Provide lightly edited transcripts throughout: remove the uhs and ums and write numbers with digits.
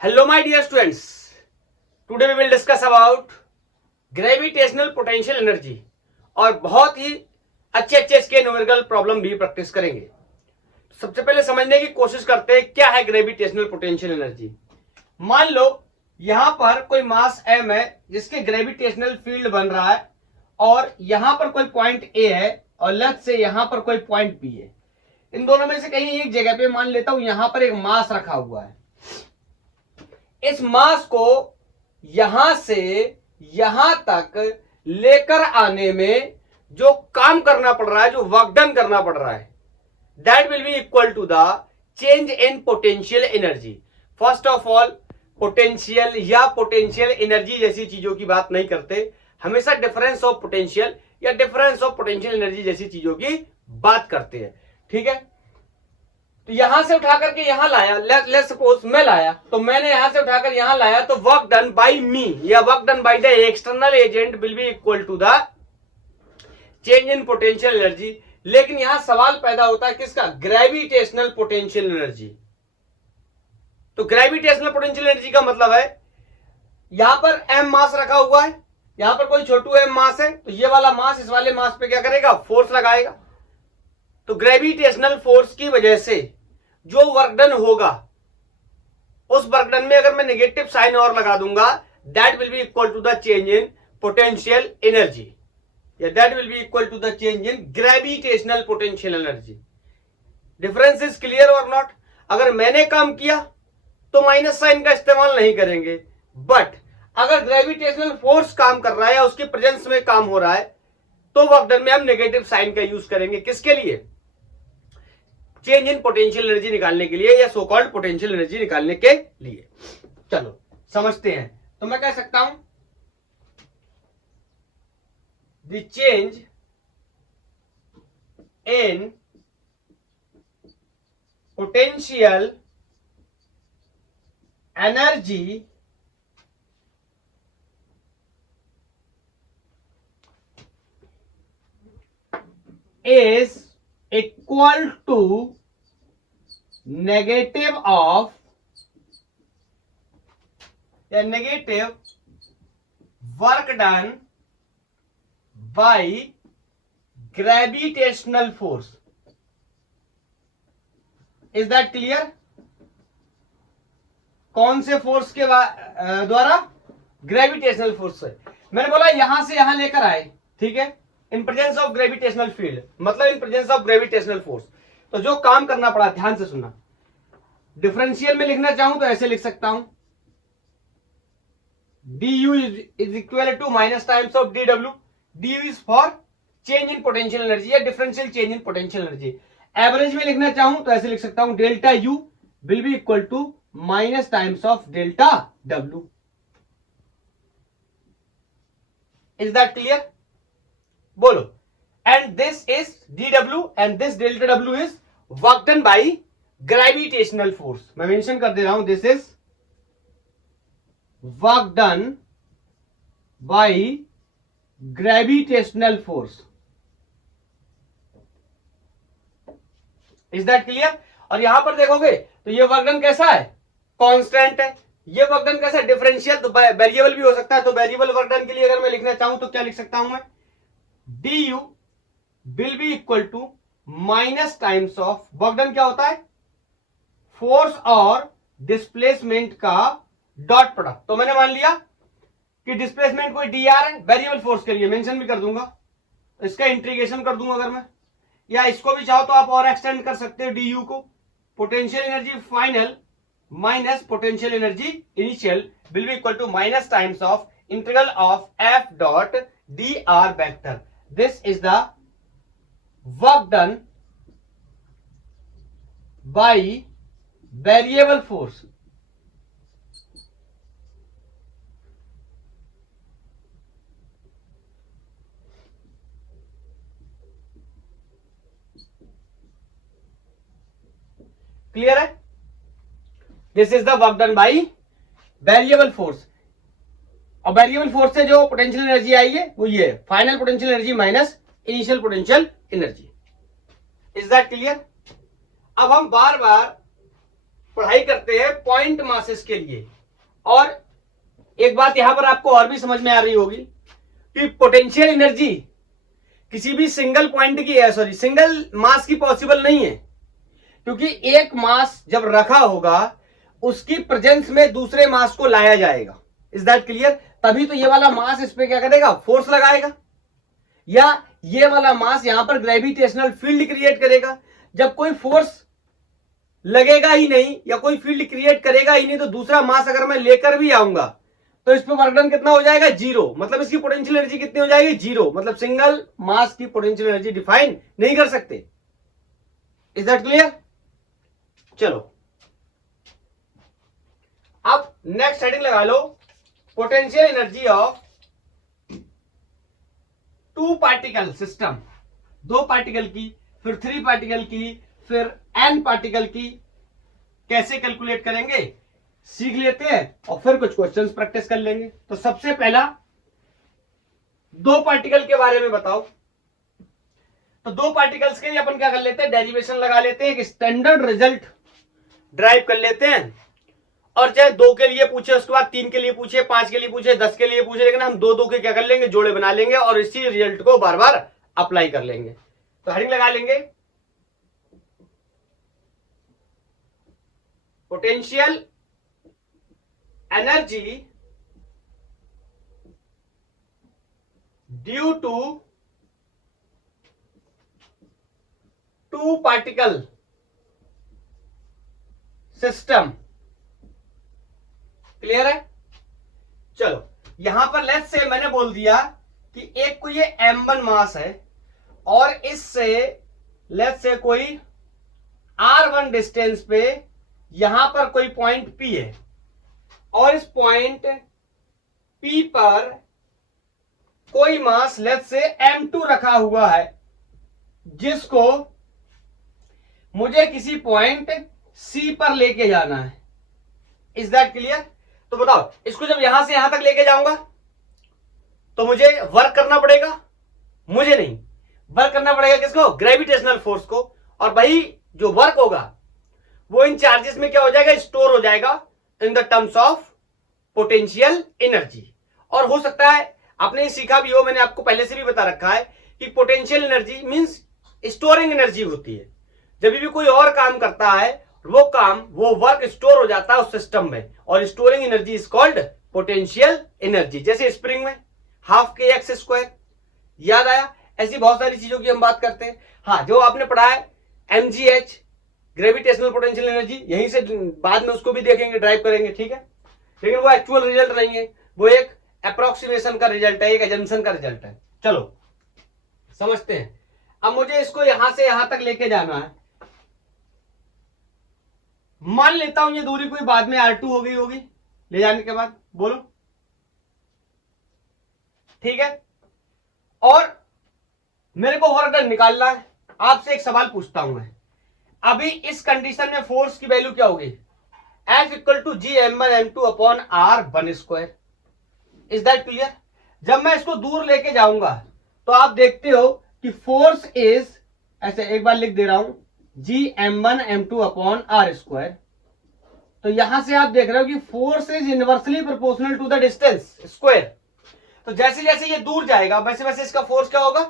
Hello my dear students, today we will discuss about gravitational potential energy और बहुत ही अच्छे इसके न्यूमेरिकल प्रॉब्लम भी प्रैक्टिस करेंगे। सबसे पहले समझने की कोशिश करते हैं क्या है ग्रेविटेशनल पोटेंशियल एनर्जी। मान लो यहां पर कोई मास m है जिसके ग्रेविटेशनल फील्ड बन रहा है और यहां पर कोई पॉइंट A है और लेफ्ट से यहां पर कोई पॉइंट B है। इन दोनों में से कहीं एक जगह पे मान लेता हूं यहां पर एक मास रखा हुआ है। इस मास को यहां से यहां तक लेकर आने में जो काम करना पड़ रहा है, जो वर्क डन करना पड़ रहा है, that will B equal to the change in potential energy. First of all potential या पोटेंशियल एनर्जी जैसी चीजों की बात नहीं करते, हमेशा डिफरेंस ऑफ पोटेंशियल या डिफरेंस ऑफ पोटेंशियल एनर्जी जैसी चीजों की बात करते हैं। ठीक है, तो यहां से उठा करके यहां लाया, लेट्स सपोज मैं लाया, तो मैंने यहां से उठाकर यहां लाया, तो वर्क डन बाय मी या work done by the external agent will B equal to the change in potential energy. लेकिन यहां सवाल पैदा होता है किसका? Gravitational potential energy. तो ग्रेविटेशनल पोटेंशियल एनर्जी का मतलब है यहां पर m मास रखा हुआ है, यहां पर कोई छोटू m मास है, तो ये वाला मास इस वाले मास पे क्या करेगा? फोर्स लगाएगा। तो ग्रेविटेशनल फोर्स की वजह से जो वर्क डन होगा, उस वर्क डन में अगर मैं नेगेटिव साइन और लगा दूंगा, that will B equal to the change in potential energy या that will B equal to the change in gravitational potential energy. Difference is clear और नॉट? अगर मैंने काम किया तो माइनस साइन का इस्तेमाल नहीं करेंगे, बट अगर ग्रेविटेशनल फोर्स काम कर रहा है या उसके प्रेजेंस में काम हो रहा है, तो वर्क डन में हम नेगेटिव साइन का यूज करेंगे। किसके लिए? चेंज इन पोटेंशियल एनर्जी निकालने के लिए या सो कॉल्ड पोटेंशियल एनर्जी निकालने के लिए। चलो समझते हैं। तो मैं कह सकता हूं the change in potential energy is equal to negative of या negative work done by gravitational force. Is that clear? कौन से फोर्स के द्वारा? ग्रेविटेशनल फोर्स से। मैंने बोला यहां से यहां लेकर आए, ठीक है, in presence of gravitational field, मतलब in presence of gravitational force. तो जो काम करना पड़ा, ध्यान से सुनना। डिफरेंशियल में लिखना चाहूं तो ऐसे लिख सकता हूं, du is equal to minus times of dw। du is for change in potential energy या differential change in potential energy. Average में लिखना चाहूं तो ऐसे लिख सकता हूं, delta u will be equal to minus times of delta w। Is that clear? बोलो। And this is dw and this delta w is work done by gravitational force. मैं मेंशन कर दे रहा हूं, this is work done by gravitational force. Is that clear? और यहां पर देखोगे तो ये वर्क डन कैसा है? कांस्टेंट है। ये वर्क डन कैसा है? डिफरेंशियल, तो वेरिएबल भी हो सकता है। तो वेरिएबल वर्क डन के लिए अगर मैं लिखना चाहूं तो क्या लिख सकता हूं मैं? du will be equal to minus times of work done. क्या होता है? फोर्स और डिस्प्लेसमेंट का डॉट प्रोडक्ट। तो मैंने मान लिया कि डिस्प्लेसमेंट कोई dr है, वेरिएबल फोर्स के लिए मेंशन भी कर दूंगा, इसका इंटीग्रेशन कर दूंगा अगर मैं, या इसको भी चाहो तो आप और एक्सटेंड कर सकते हो du को। Potential energy final minus potential energy initial will B equal to minus times of integral of f dot dr vector. This is the work done by variable force. Clear है? This is the work done by variable force. और variable force से जो potential energy आई है वो ये final potential energy minus initial potential energy. Is that clear? अब हम बार बार पढ़ाई करते हैं पॉइंट मासेस के लिए। और एक बात यहां पर आपको और भी समझ में आ रही होगी कि पोटेंशियल एनर्जी किसी भी सिंगल पॉइंट की है, सॉरी सिंगल मास की पॉसिबल नहीं है, क्योंकि एक मास जब रखा होगा उसकी प्रेजेंस में दूसरे मास को लाया जाएगा। Is that clear? तभी तो ये वाला मास इस पे क्या करेगा, फोर्स लगाएगा, या ये वाला मास यहां पर ग्रेविटेशनल फील्ड क्रिएट करेगा। जब कोई फोर्स लगेगा ही नहीं या कोई फील्ड क्रिएट करेगा ही नहीं, तो दूसरा मास अगर मैं लेकर भी आऊंगा तो इस पर वर्क डन कितना हो जाएगा, जीरो। मतलब इसकी पोटेंशियल एनर्जी कितनी हो जाएगी, जीरो। मतलब सिंगल मास की पोटेंशियल एनर्जी डिफाइन नहीं कर सकते। Is that clear? चलो अब नेक्स्ट हेडिंग लगा लो, potential energy of two particle system. दो पार्टिकल की, फिर थ्री पार्टिकल की, फिर एन पार्टिकल की कैसे कैलकुलेट करेंगे सीख लेते हैं और फिर कुछ क्वेश्चंस प्रैक्टिस कर लेंगे। तो सबसे पहला दो पार्टिकल के बारे में बताओ। तो दो पार्टिकल्स के लिए अपन क्या कर लेते हैं, डेरिवेशन लगा लेते हैं, एक स्टैंडर्ड रिजल्ट ड्राइव कर लेते हैं। और चाहे दो के लिए पूछे, उसके बाद तीन के लिए पूछे, पांच के लिए पूछे, 10 के लिए पूछे, लेकिन हम दो दो के क्या कर लेंगे, जोड़े बना लेंगे और इसी रिजल्ट को बार बार अप्लाई कर लेंगे। तो हेडिंग लगा लेंगे, potential energy due to two particle system. Clear है? चलो यहां पर लेट्स से मैंने बोल दिया कि एक को ये m1 मास है और इससे लेट्स से कोई r1 डिस्टेंस पे यहां पर कोई पॉइंट P है और इस पॉइंट P पर कोई मास लेट्स से m2 रखा हुआ है, जिसको मुझे किसी पॉइंट C पर लेके जाना है। Is that clear? तो बताओ, इसको जब यहां से यहां तक लेके जाऊंगा तो मुझे वर्क करना पड़ेगा, मुझे नहीं, वर्क करना पड़ेगा किसको, ग्रेविटेशनल फोर्स को। और भाई जो वर्क होगा वो इन चार्जेस में क्या हो जाएगा, स्टोर हो जाएगा in the terms of potential energy. और हो सकता है आपने सीखा भी हो, मैंने आपको पहले से भी बता रखा है कि potential energy means storing energy होती है। जब भी कोई और काम करता है वो वर्क स्टोर हो जाता है उस सिस्टम में, और storing energy is called potential energy. जैसे स्प्रिंग में हाफ के एक्स स्क्वायर, याद आया? ऐसी बहुत सारी चीजों की हम बात करते हैं। हाँ, जो आपने पढ़ा है mgh ग्रेविटेशनल पोटेंशियल एनर्जी, यहीं से बाद में उसको भी देखेंगे, ड्राइव करेंगे, ठीक है? लेकिन वो एक्चुअल रिजल्ट नहीं है, वो एक अप्रोक्सीमेशन का रिजल्ट है, एक एजम्पशन का रिजल्ट है। चलो समझते हैं। अब मुझे इसको यहां से यहां तक लेके जाना है। मान लेता हूं ये दूरी कोई बाद में R2 हो गई होगी ले जाने के बाद, बोलो ठीक है? और मेरे को वर्क डन निकालना है। आपसे एक सवाल पूछता हूं मैं, अभी इस कंडीशन में फोर्स की वैल्यू क्या होगी, F equal to G m1m2 upon r1²। Is that clear? जब मैं इसको दूर लेके जाऊंगा तो आप देखते हो कि फोर्स इज, ऐसे एक बार लिख दे रहा हूं, Gm1m2 अपॉन r²। तो यहां से आप देख रहे हो कि force is inversely proportional to the distance square. तो जैसे जैसे ये दूर जाएगा वैसे वैसे इसका फोर्स क्या होगा,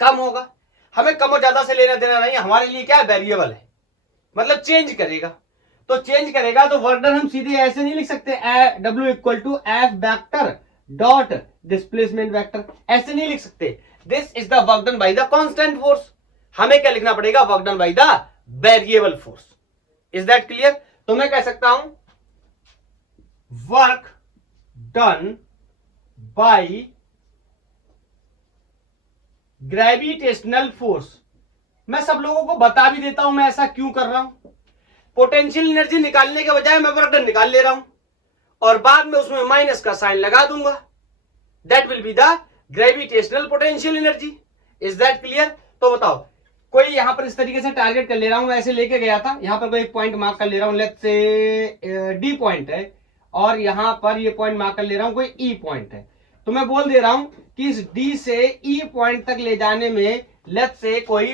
कम होगा। हमें कम और ज्यादा से लेना देना नहीं, हमारे लिए क्या है, वेरिएबल है, मतलब चेंज करेगा। तो चेंज करेगा तो वर्क डन हम सीधे ऐसे नहीं लिख सकते, W equal to F vector dot displacement vector, ऐसे नहीं लिख सकते। This is the work done by the constant force. हमें क्या लिखना पड़ेगा, work done by the variable force. Is that clear? तो मैं कह सकता हूं work done by gravitational force. मैं सब लोगों को बता भी देता हूं मैं ऐसा क्यों कर रहा हूं। पोटेंशियल एनर्जी निकालने के बजाय मैं वर्क डन निकाल ले रहा हूं और बाद में उसमें माइनस का साइन लगा दूंगा। That will be the gravitational potential energy. Is that clear? तो बताओ, कोई यहां पर इस तरीके से टारगेट कर ले रहा हूं, मैं ऐसे लेके गया था, यहां पर कोई एक पॉइंट मार्क कर ले रहा हूं, लेट्स से डी पॉइंट है, और यहां पर ये पॉइंट मार्क कर ले रहा हूं, कोई ई पॉइंट है। तो मैं बोल दे रहा हूं कि इस डी से ई पॉइंट तक ले जाने में लेट्स से कोई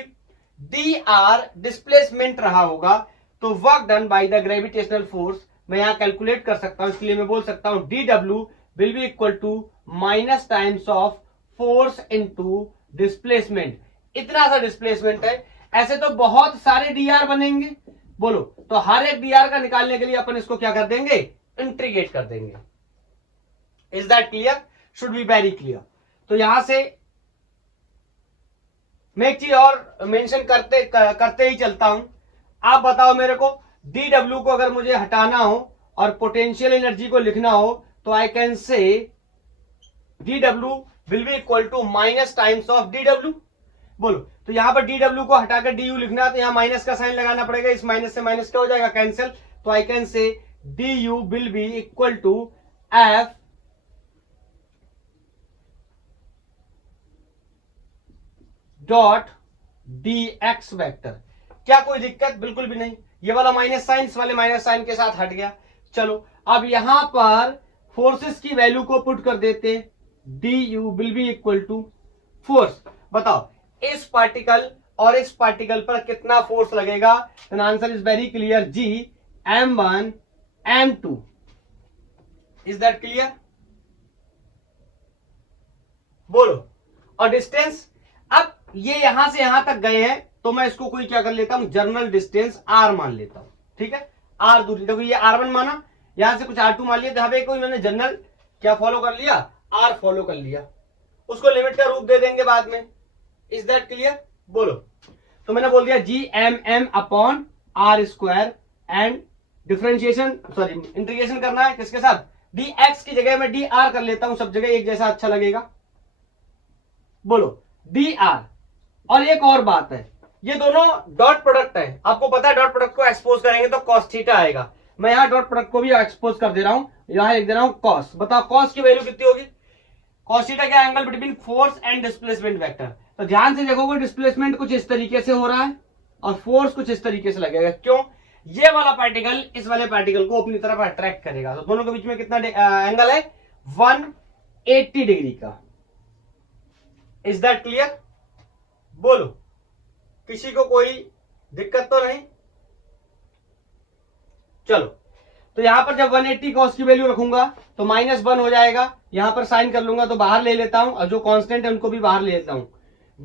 डी आर डिस्प्लेसमेंट रहा होगा, तो work done by the gravitational force मैं यहां कैलकुलेट कर सकता हूं, इसलिए मैं बोल सकता हूं DW will B equal to minus times of force into displacement. इतना सा डिस्प्लेसमेंट है, ऐसे तो बहुत सारे dr बनेंगे, बोलो, तो हर एक dr का निकालने के लिए अपन इसको क्या कर देंगे, इंटीग्रेट कर देंगे। Is that clear? Should be very clear. तो यहां से मैं एक चीज और मेंशन करते ही चलता हूं। आप बताओ मेरे को, DW को अगर मुझे हटाना हो और पोटेंशियल एनर्जी को लिखना हो तो I can say DW will B equal to minus times of DW। बोलो, तो यहां पर DW को हटाकर DU लिखना है तो यहां माइनस का साइन लगाना पड़ेगा, इस माइनस से माइनस क्या हो जाएगा, कैंसिल। तो I can say DU will B equal to F dot dx vector. क्या कोई दिक्कत? बिल्कुल भी नहीं। ये वाला माइनस साइन इस वाले माइनस साइन के साथ हट गया। चलो अब यहां पर फोर्सेस की वैल्यू को पुट कर देते, DU will B equal to force. बताओ इस पार्टिकल और इस पार्टिकल पर कितना फोर्स लगेगा? Answer is very clear, G M1 M2। Is that clear? बोलो। और डिस्टेंस, अब ये यहां से यहां तक गए हैं तो मैं इसको कोई क्या कर लेता हूं, जर्नल डिस्टेंस R मान लेता हूं। ठीक है, R दूरी, देखो ये R1 माना, यहां से कुछ R2 मान लिया, जहां पे कोई मैंने जनरल क्या फॉलो कर लिया, R फॉलो कर लिया, उसको लिमिट का रूप दे देंगे बाद में। Is that clear? बोलो। तो मैंने बोल दिया GMM upon R square and differentiation sorry integration करना है किसके साथ, dx की जगह मैं dr कर लेता हूं, सब जगह एक जैसा अच्छा लगेगा। बोलो dr। और एक और बात है, ये दोनों डॉट प्रोडक्ट है, आपको पता है डॉट प्रोडक्ट को एक्सपोज करेंगे तो cos थीटा आएगा। मैं यहां डॉट प्रोडक्ट को भी एक्सपोज कर दे रहा हूं, यहां लिख दे रहा हूं cos। बताओ cos की वैल्यू कितनी होगी? cos थीटा क्या, angle between force and displacement vector. तो ध्यान से देखोगे डिस्प्लेसमेंट कुछ इस तरीके से हो रहा है और फोर्स कुछ इस तरीके से लगेगा। क्यों? ये वाला पार्टिकल इस वाले पार्टिकल को अपनी तरफ अट्रैक्ट करेगा, तो दोनों के बीच में कितना एंगल है, 180 डिग्री का। Is that clear? बोलो, किसी को कोई दिक्कत तो नहीं? चलो, तो यहां पर जब 180 cos की वैल्यू रखूंगा तो -1 हो जाएगा, यहां पर साइन कर लूंगा तो बाहर ले लेता हूं, और जो कांस्टेंट है उनको भी बाहर ले लेता हूं।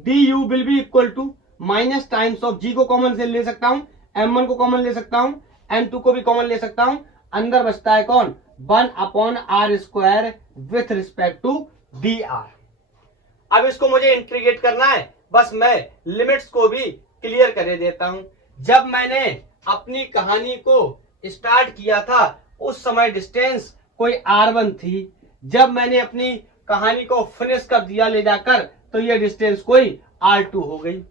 DU will B equal to minus times of G को कॉमन से ले सकता हूं, M1 को कॉमन ले सकता हूं, M2 को भी कॉमन ले सकता हूं, अंदर बचता है कौन, 1 upon R square with respect to dr। अब इसको मुझे इंटीग्रेट करना है, बस मैं लिमिट्स को भी क्लियर कर देता हूं। जब मैंने अपनी कहानी को स्टार्ट किया था उस समय डिस्टेंस कोई R1 थी, जब मैंने अपनी कहानी को फिनिश कर दिया ले जाकर तो ये डिस्टेंस कोई R2 हो गई।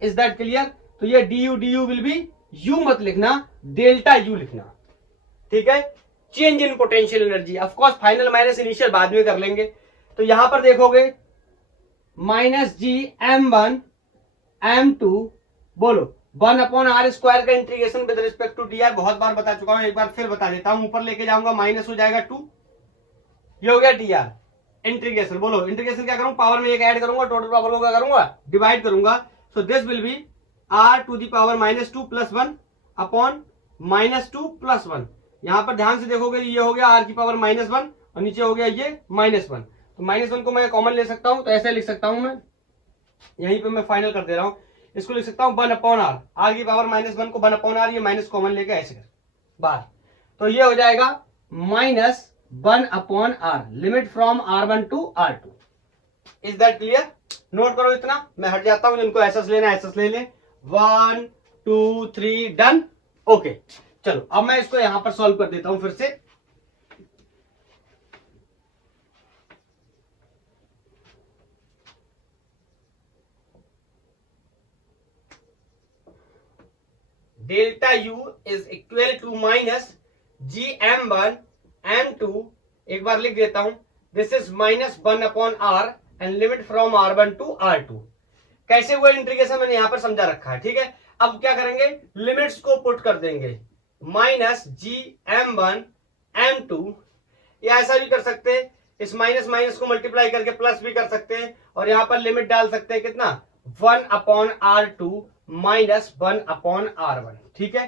Is that clear? तो ये DU विल बी, U मत लिखना, डेल्टा U लिखना। ठीक है, change in potential energy. Of course final minus initial बाद में कर लेंगे। तो यहां पर देखोगे -G M1 M2, बोलो 1 अपॉन R स्क्वायर का integration with respect to dr, बहुत बार बता चुका हूं, एक बार फिर बता देता हूं। ऊपर लेके जाऊंगा माइनस हो जाएगा 2, ये हो गया dr इंटीग्रेशन। बोलो इंटीग्रेशन क्या करूं, पावर में एक ऐड करूंगा, टोटल पावर को क्या करूंगा, डिवाइड करूंगा। So this will be R to the power -2 plus 1 upon -2 plus 1। यहां पर ध्यान से देखोगे ये हो गया R की पावर -1 और नीचे हो गया ये -1। तो -1 को मैं कॉमन ले सकता हूं, तो ऐसे लिख सकता हूं मैं, यहीं पे मैं फाइनल कर दे रहा हूं, इसको लिख सकता हूं 1 अपॉन R की पावर -1 को 1 अपॉन R, ये माइनस कॉमन लेके ऐसे कर बाहर, तो ये हो जाएगा -1 upon R, limit from R1 to R2। Is that clear? Note करो इतना, मैं हट जाता हूं, जिनको एसएस लेना एसएस ले ले। 1 2 3 डन। ओके, चलो अब मैं इसको यहां पर सॉल्व कर देता हूं फिर से। Delta U is equal to minus GM1 M2, एक बार लिख देता हूं, this is -1 upon R and limit from R1 to R2। कैसे हुआ इंटीग्रेशन मैंने यहां पर समझा रखा है। ठीक है, अब क्या करेंगे, लिमिट्स को पुट कर देंगे, -GM1 M2, या ऐसा भी कर सकते हैं, इस माइनस माइनस को मल्टीप्लाई करके प्लस भी कर सकते हैं, और यहां पर लिमिट डाल सकते हैं कितना, 1 अपॉन R2 -1 अपॉन R1। ठीक है,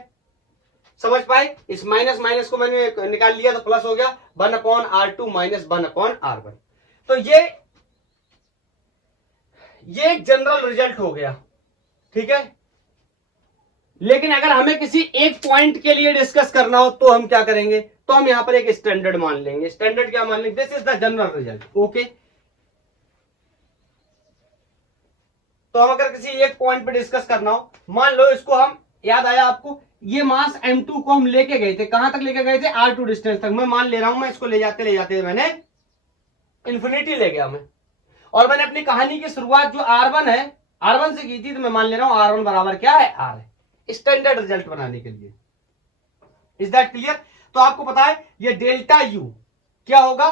समझ पाए? इस माइनस माइनस को मैंने निकाल लिया तो प्लस हो गया 1/R2 माइनस 1/R1। तो ये एक जनरल रिजल्ट हो गया, ठीक है। लेकिन अगर हमें किसी एक पॉइंट के लिए डिस्कस करना हो तो हम क्या करेंगे? तो हम यहां पर एक स्टैंडर्ड मान लेंगे। स्टैंडर्ड क्या मान लेंगे? This is the general result, okay. तो हम अगर किसी एक पॉइंट पे डिस्कस करना हो, मान लो इसको हम, याद आया आपको, ये मास M2 को हम लेके गए थे, कहां तक लेके गए थे? R2 डिस्टेंस तक। मैं मान ले रहा हूं, मैं इसको ले जाते मैंने इंफिनिटी ले गया मैं, और मैंने अपनी कहानी की शुरुआत जो R1 है, R1 से की थी, तो मैं मान ले रहा हूं R1 बराबर क्या है? R है, स्टैंडर्ड रिजल्ट बनाने के लिए। Is that clear? तो आपको पता है ये डेल्टा यू क्या होगा?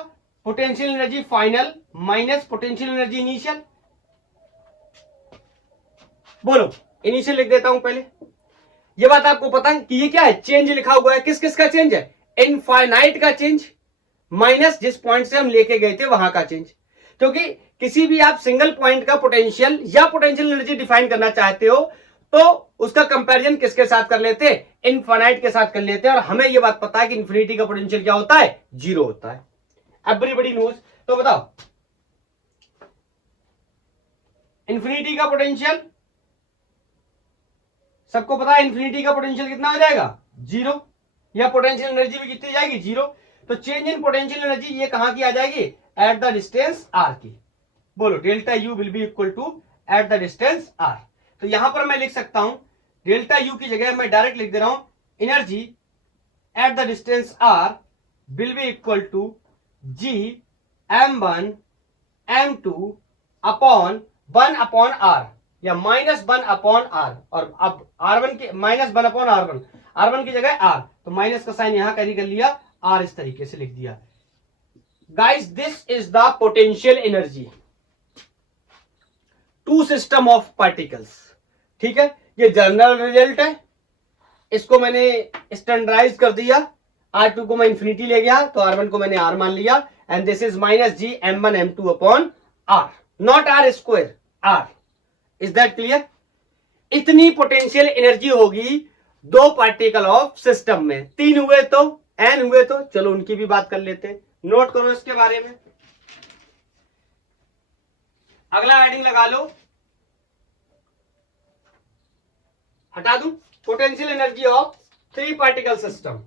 Potential energy final minus potential energy initial. बोलो, इनिशियल लिख देता हूं पहले। ये बात आपको पता है कि ये क्या है? चेंज लिखा हुआ है। किस किस का चेंज है? इनफाइनाइट का चेंज माइनस जिस पॉइंट से हम लेके गए थे वहां का चेंज। क्योंकि किसी भी आप सिंगल पॉइंट का पोटेंशियल या पोटेंशियल एनर्जी डिफाइन करना चाहते हो तो उसका कंपैरिजन किसके साथ कर लेते हैं? इनफाइनाइट के साथ कर लेते हैं। और हमें यह बात पता है कि इन्फिनिटी का पोटेंशियल क्या होता है? 0 होता है। Everybody knows. तो बताओ, इन्फिनिटी का पोटेंशियल सबको पता है, इन्फिनिटी का पोटेंशियल कितना हो जाएगा? 0। या पोटेंशियल एनर्जी भी कितनी जाएगी? 0। तो चेंज इन पोटेंशियल एनर्जी ये कहां की आ जाएगी? एट द डिस्टेंस r की। बोलो, delta U will B equal to at the distance r। तो यहां पर मैं लिख सकता हूं डेल्टा यू की जगह मैं डायरेक्ट लिख दे रहा हूं energy at the distance r will B equal to g m1 m2 upon 1/r या -1/r। और अब R1 के -1/R1, R1 की जगह R, तो माइनस का साइन यहां कैरी कर लिया, R इस तरीके से लिख दिया। Guys, this is the potential energy to system of particles, ठीक है। ये जनरल रिजल्ट है, इसको मैंने स्टैंडर्डाइज कर दिया। R2 को मैं इंफिनिटी ले गया तो R1 को मैंने R मान लिया, and this is minus G M1 M2 upon R, not R square, R। Is that clear? इतनी पोटेंशियल एनर्जी होगी दो पार्टिकल ऑफ सिस्टम में। 3 हुए तो, n हुए तो, चलो उनकी भी बात कर लेते हैं। नोट करो इसके बारे में। अगला हेडिंग लगा लो, हटा दूं, potential energy of 3 particle system.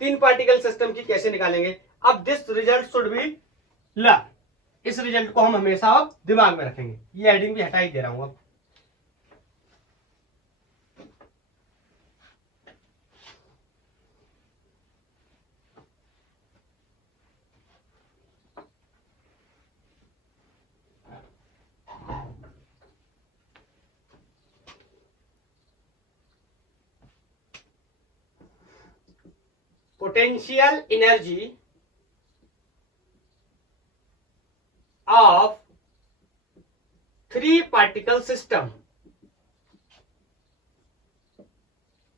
3 particle system की कैसे निकालेंगे? अब this result should be learn. इस रिजल्ट को हम हमेशा अब दिमाग में रखेंगे। ये हेडिंग भी हटा ही दे रहा हूं अब। potential energy of 3 particle system।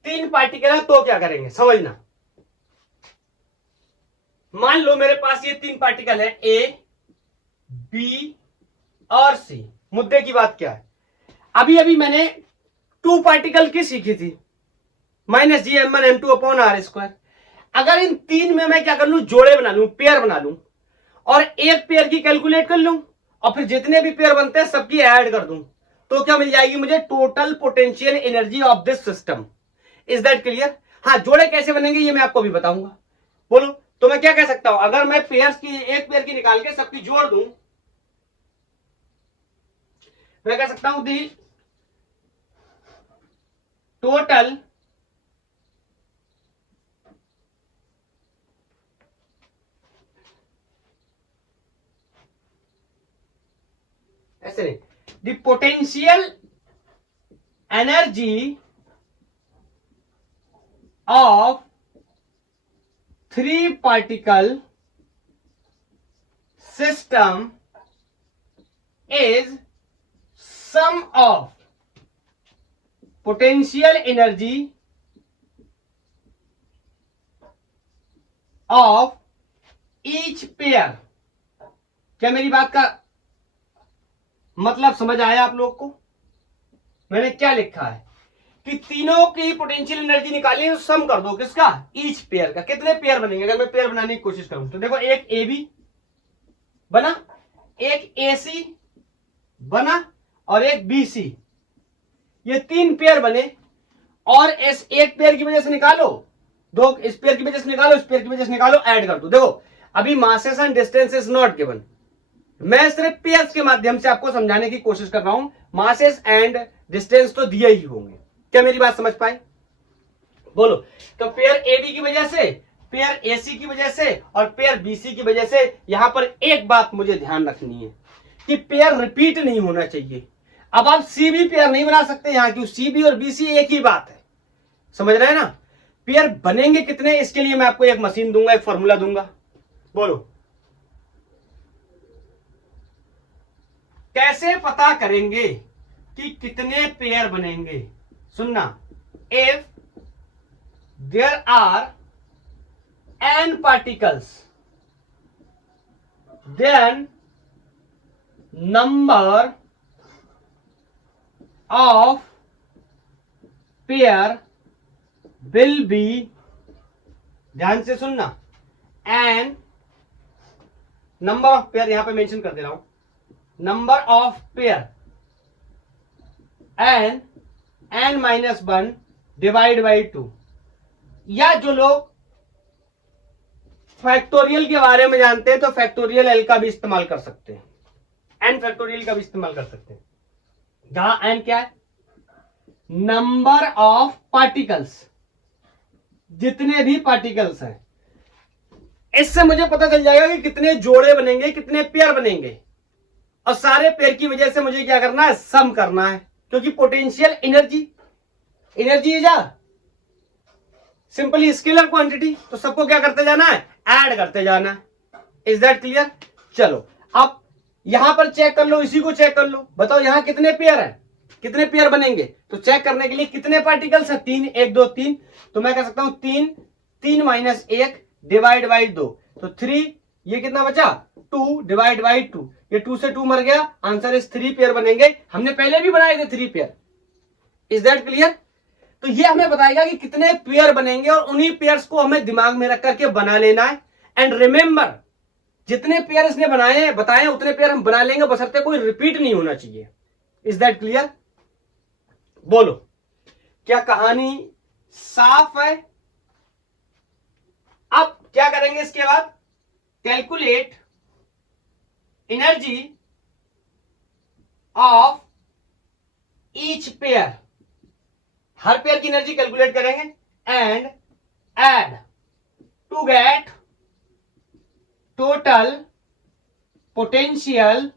3 particle है तो क्या करेंगे समझना। मान लो मेरे पास ये 3 पार्टिकल है, ए, बी और सी। मुद्दे की बात क्या है? अभी अभी मैंने 2 पार्टिकल की सीखी थी, minus G M1 M2 upon R square. अगर इन 3 में मैं क्या कर लूं? जोड़े बना लूं, पेयर बना लूं, और एक पेयर की कैलकुलेट कर लूं, और फिर जितने भी पेयर बनते हैं सबकी ऐड कर दूं, तो क्या मिल जाएगी मुझे? Total potential energy of this system. Is that clear? हाँ, जोड़े कैसे बनेंगे ये मैं आपको अभी बताऊंगा। बोलो, तो मैं क्या कह सकता हूं? अगर मैं पेयर्स की, एक पेयर की निकाल के सबकी जोड़ दूं, मैं कह सकता हूं दी टोटल ऐसे नहीं, the potential energy of 3 particle system is sum of potential energy of each pair. क्या मेरी बात का मतलब समझ आया आप लोग को? मैंने क्या लिखा है कि तीनों की पोटेंशियल एनर्जी निकालनी है तो सम कर दो किसका, ईच पेयर का। कितने पेयर बनेंगे अगर मैं पेयर बनाने की कोशिश करूं तो देखो, एक ए बी बना, एक ए सी बना और एक बी सी, ये 3 पेयर बने। और इस एक पेयर की वजह से निकालो, दो इस पेयर की वजह से निकालो, इस पेयर की वजह से निकालो, ऐड कर दो। देखो अभी masses and distance is not given, मैं सिर्फ पेयर्स के माध्यम से आपको समझाने की कोशिश कर रहा हूं। मासेस एंड डिस्टेंस तो दिए ही होंगे। क्या मेरी बात समझ पाए? बोलो। तो पेयर ए बी की वजह से, पेयर ए सी की वजह से और पेयर बी सी की वजह से, यहां पर एक बात मुझे ध्यान रखनी है कि पेयर रिपीट नहीं होना चाहिए। अब आप सी बी पेयर नहीं बना सकते यहां, क्यों, सी बी और बी सी एक ही बात है, समझ रहे हैं ना। पेयर बनेंगे कितने, इसके लिए मैं आपको एक मशीन दूंगा, एक फॉर्मूला दूंगा। बोलो कैसे पता करेंगे कि कितने पेयर बनेंगे? सुनना, if there are n particles then number of pair will be, ध्यान से सुनना, n नंबर ऑफ पेयर, यहां पे मेंशन कर दे रहा हूं, number of pair n minus 1 divide by 2। या जो लोग फैक्टोरियल के बारे में जानते हैं तो फैक्टोरियल एल का भी इस्तेमाल कर सकते हैं, एन फैक्टोरियल का भी इस्तेमाल कर सकते हैं, जहां एन क्या है, नंबर ऑफ पार्टिकल्स, जितने भी पार्टिकल्स हैं। इससे मुझे पता चल जाएगा कि कितने जोड़े बनेंगे, कितने पेयर बनेंगे, और सारे पेयर की वजह से मुझे क्या करना है, सम करना है, क्योंकि potential energy, energy is a simply scalar quantity, तो सबको क्या करते जाना है, ऐड करते जाना है। Is that clear? चलो अब यहां पर चेक कर लो, इसी को चेक कर लो, बताओ यहां कितने पेयर है, कितने पेयर बनेंगे। तो चेक करने के लिए कितने पार्टिकल्स है, 3, 1 2 3, तो मैं कह सकता हूं 3 माइनस 1 डिवाइड बाई 2, तो 3, ये कितना बचा, 2 डिवाइड बाई 2, ये 2 से 2 मर गया, आंसर इज 3 पेयर बनेंगे। हमने पहले भी बनाए थे 3 पेयर। Is that clear? तो ये हमें बताएगा कि कितने पेयर बनेंगे और उन्हीं पेयर्स को हमें दिमाग में रख करके बना लेना है। एंड रिमेंबर, जितने पेयर इसने बनाए हैं, बताए उतने पेयर हम बना लेंगे, बशर्ते कोई रिपीट नहीं होना चाहिए। Is that clear? बोलो, क्या कहानी साफ है? अब क्या करेंगे इसके बाद, calculate energy of each pair, हर पेयर की एनर्जी कैलकुलेट करेंगे and add to get total potential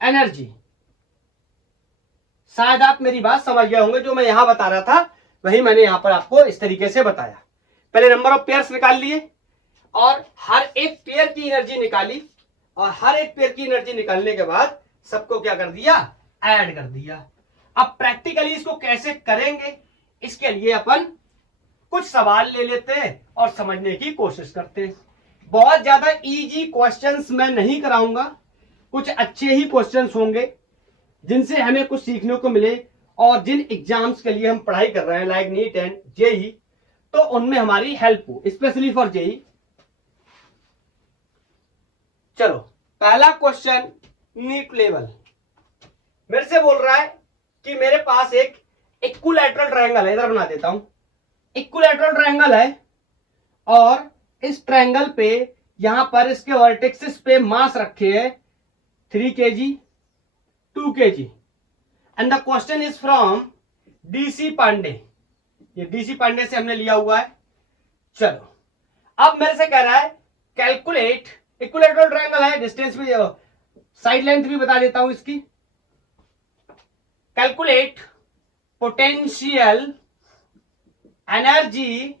energy. शायद आप मेरी बात समझ गए होंगे, जो मैं यहां बता रहा था वही मैंने यहां पर आपको इस तरीके से बताया। पहले नंबर ऑफ पेयर्स निकाल लिए और हर एक पेयर की एनर्जी निकाली, और हर एक पेयर की एनर्जी निकालने के बाद सबको क्या कर दिया, ऐड कर दिया। अब प्रैक्टिकली इसको कैसे करेंगे, इसके लिए अपन कुछ सवाल ले लेते हैं और समझने की कोशिश करते हैं। बहुत ज्यादा इजी क्वेश्चंस मैं नहीं कराऊंगा, कुछ अच्छे ही क्वेश्चंस होंगे जिनसे हमें कुछ सीखने को मिले, और जिन एग्जाम्स के लिए हम पढ़ाई कर रहे हैं लाइक नीट एंड जेई, तो उनमें हमारी हेल्प हो, स्पेशली फॉर जेई। चलो पहला क्वेश्चन, नीट लेवल मेरे से बोल रहा है कि मेरे पास एक इक्विलैटरल ट्रायंगल है, इधर बना देता हूं, इक्विलैटरल ट्रायंगल है, और इस ट्रायंगल पे यहां पर इसके वर्टेक्सेस पे मास रखे हैं 3 kg 2 kg, and the question is from DC Pandey. ये डीसी पांडे से हमने लिया हुआ है। चलो अब मेरे से कह रहा है कैलकुलेट, इक्विलैटरल ट्रायंगल है, डिस्टेंस भी, साइड लेंथ भी बता देता हूं इसकी, calculate potential energy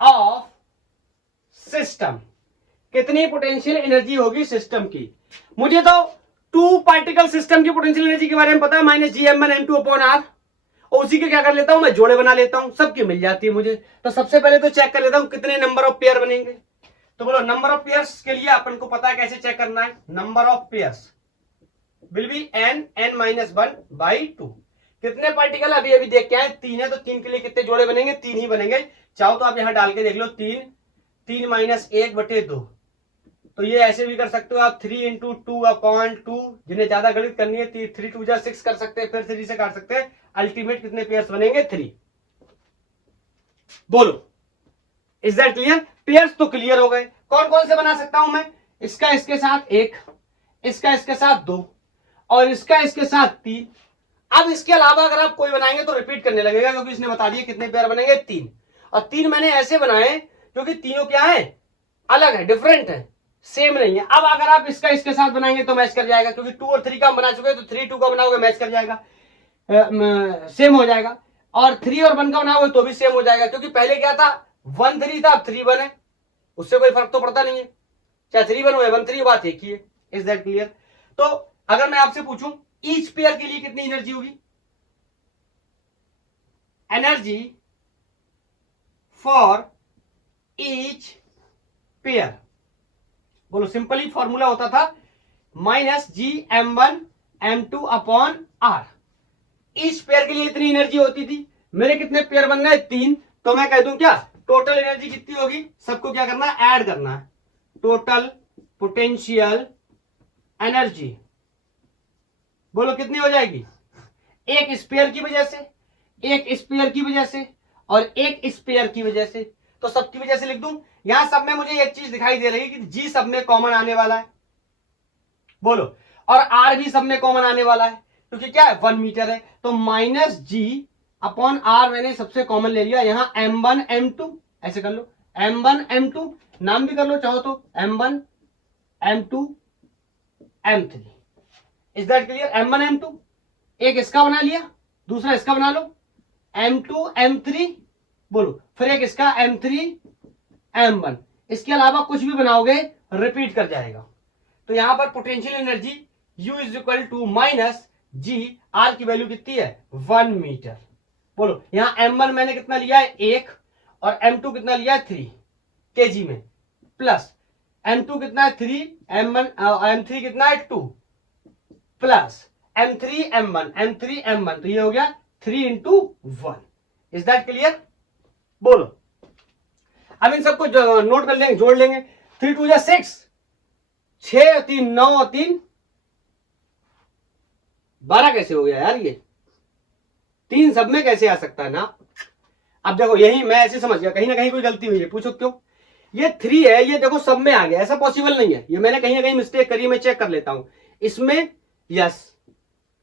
of system. कितनी पोटेंशियल एनर्जी होगी सिस्टम की। मुझे तो 2 पार्टिकल सिस्टम की पोटेंशियल एनर्जी के बारे में पता है, -gm1m2/r, और उसी के क्या कर लेता हूं मैं, जोड़े बना लेता हूं, सबकी मिल जाती है मुझे। तो सबसे पहले तो चेक कर लेता हूं कितने नंबर ऑफ पेयर बनेंगे। तो बोलो, नंबर ऑफ पेयर्स के लिए अपन को पता है कैसे चेक करना है, number of pairs will be n - 1/2। कितने पार्टिकल अभी अभी देख के आए, 3 है, तो 3 के लिए कितने जोड़े बनेंगे, 3 ही बनेंगे। चाहो तो आप यहां डाल के देख लो, 3 माइनस 1/2, तो ये ऐसे भी कर सकते हो आप, 3 इंटू 2/2। जिन्हें ज्यादा गणित करनी है 3 2 जा 6 कर सकते हैं, फिर 3 से काट सकते हैं। अल्टीमेट कितने पेयर्स बनेंगे, 3। बोलो, इज दैट क्लियर? पेयर्स तो क्लियर हो गए। कौन कौन से बना सकता हूं मैं? इसका इसके साथ 1, इसका इसके साथ 2, और इसका इसके साथ 3। अब इसके अलावा अगर आप कोई बनाएंगे तो रिपीट करने लगेगा, क्योंकि इसने बता दिया कितने पेयर बनेंगे, 3। और 3 मैंने ऐसे बनाए क्योंकि तीनों क्या है, अलग है, डिफरेंट है, सेम नहीं है। अब अगर आप इसका इसके साथ बनाएंगे तो मैच कर जाएगा, क्योंकि 2 और 3 का हम बना चुके हैं, तो 3 2 का बनाओगे मैच कर जाएगा, सेम हो जाएगा। और 3 और 1 का बनाओगे तो भी सेम हो जाएगा, क्योंकि पहले क्या था, 1 3 था, अब 3 1 है, उससे कोई फर्क तो पड़ता नहीं है, चाहे 3 1 हो या 1 3, बात एक ही है। Is that clear? तो अगर मैं आपसे पूछूं ईच पेयर के लिए कितनी एनर्जी होगी, एनर्जी फॉर ईच पेयर, बोलो। सिंपली फॉर्मूला होता था -GM1M2/R। ईच पेयर के लिए इतनी एनर्जी होती थी। मेरे कितने पेयर बन गए, 3, तो मैं कह दूं क्या, टोटल एनर्जी कितनी होगी, सबको क्या करना है, ऐड करना है। टोटल पोटेंशियल एनर्जी, बोलो कितनी हो जाएगी, एक स्पेयर की वजह से, एक स्पेयर की वजह से, और एक स्पेयर की वजह से। तो सबकी वजह से लिख दूं। यहां सब में मुझे एक चीज दिखाई दे रही है कि जी सब में कॉमन आने वाला है, बोलो, और आर भी सब में कॉमन आने वाला है, क्योंकि क्या है, 1 मीटर है। तो -G/R मैंने सबसे कॉमन ले लिया। यहां M1 M2 ऐसे कर लो, M1 M2 नाम भी कर लो चाहो तो, M1 M2 M3। Is that clear? M1 M2, एक इसका बना लिया, दूसरा इसका बना लो, M2 M3, बोलो, फिर एक इसका M3 M1। इसके अलावा कुछ भी बनाओगे रिपीट कर जाएगा। तो यहां पर potential energy U is equal to -G, R की वैल्यू कितनी है, 1 मीटर। बोलो, यहां M1 मैंने कितना लिया है, 1, और M2 कितना लिया है, 3 केजी में, प्लस M2 कितना है, 3, M3 कितना है, 2, प्लस M3 M1, तो ये हो गया 3 इंटू 1। Is that clear? बोलो, अब इन सबको नोट कर लेंगे, जोड़ लेंगे। 3 2 जा 6, 6 और 3 9 और 3 12 कैसे हो गया यार, ये 3 सब में कैसे आ सकता है ना। अब देखो, यही मैं ऐसे समझ गया, कहीं ना कहीं कोई गलती हुई है, पूछो क्यों। ये 3 है, ये देखो सब में आ गया, ऐसा पॉसिबल नहीं है, ये मैंने कहीं ना कहीं मिस्टेक करी, मैं चेक कर लेता हूं। इसमें यस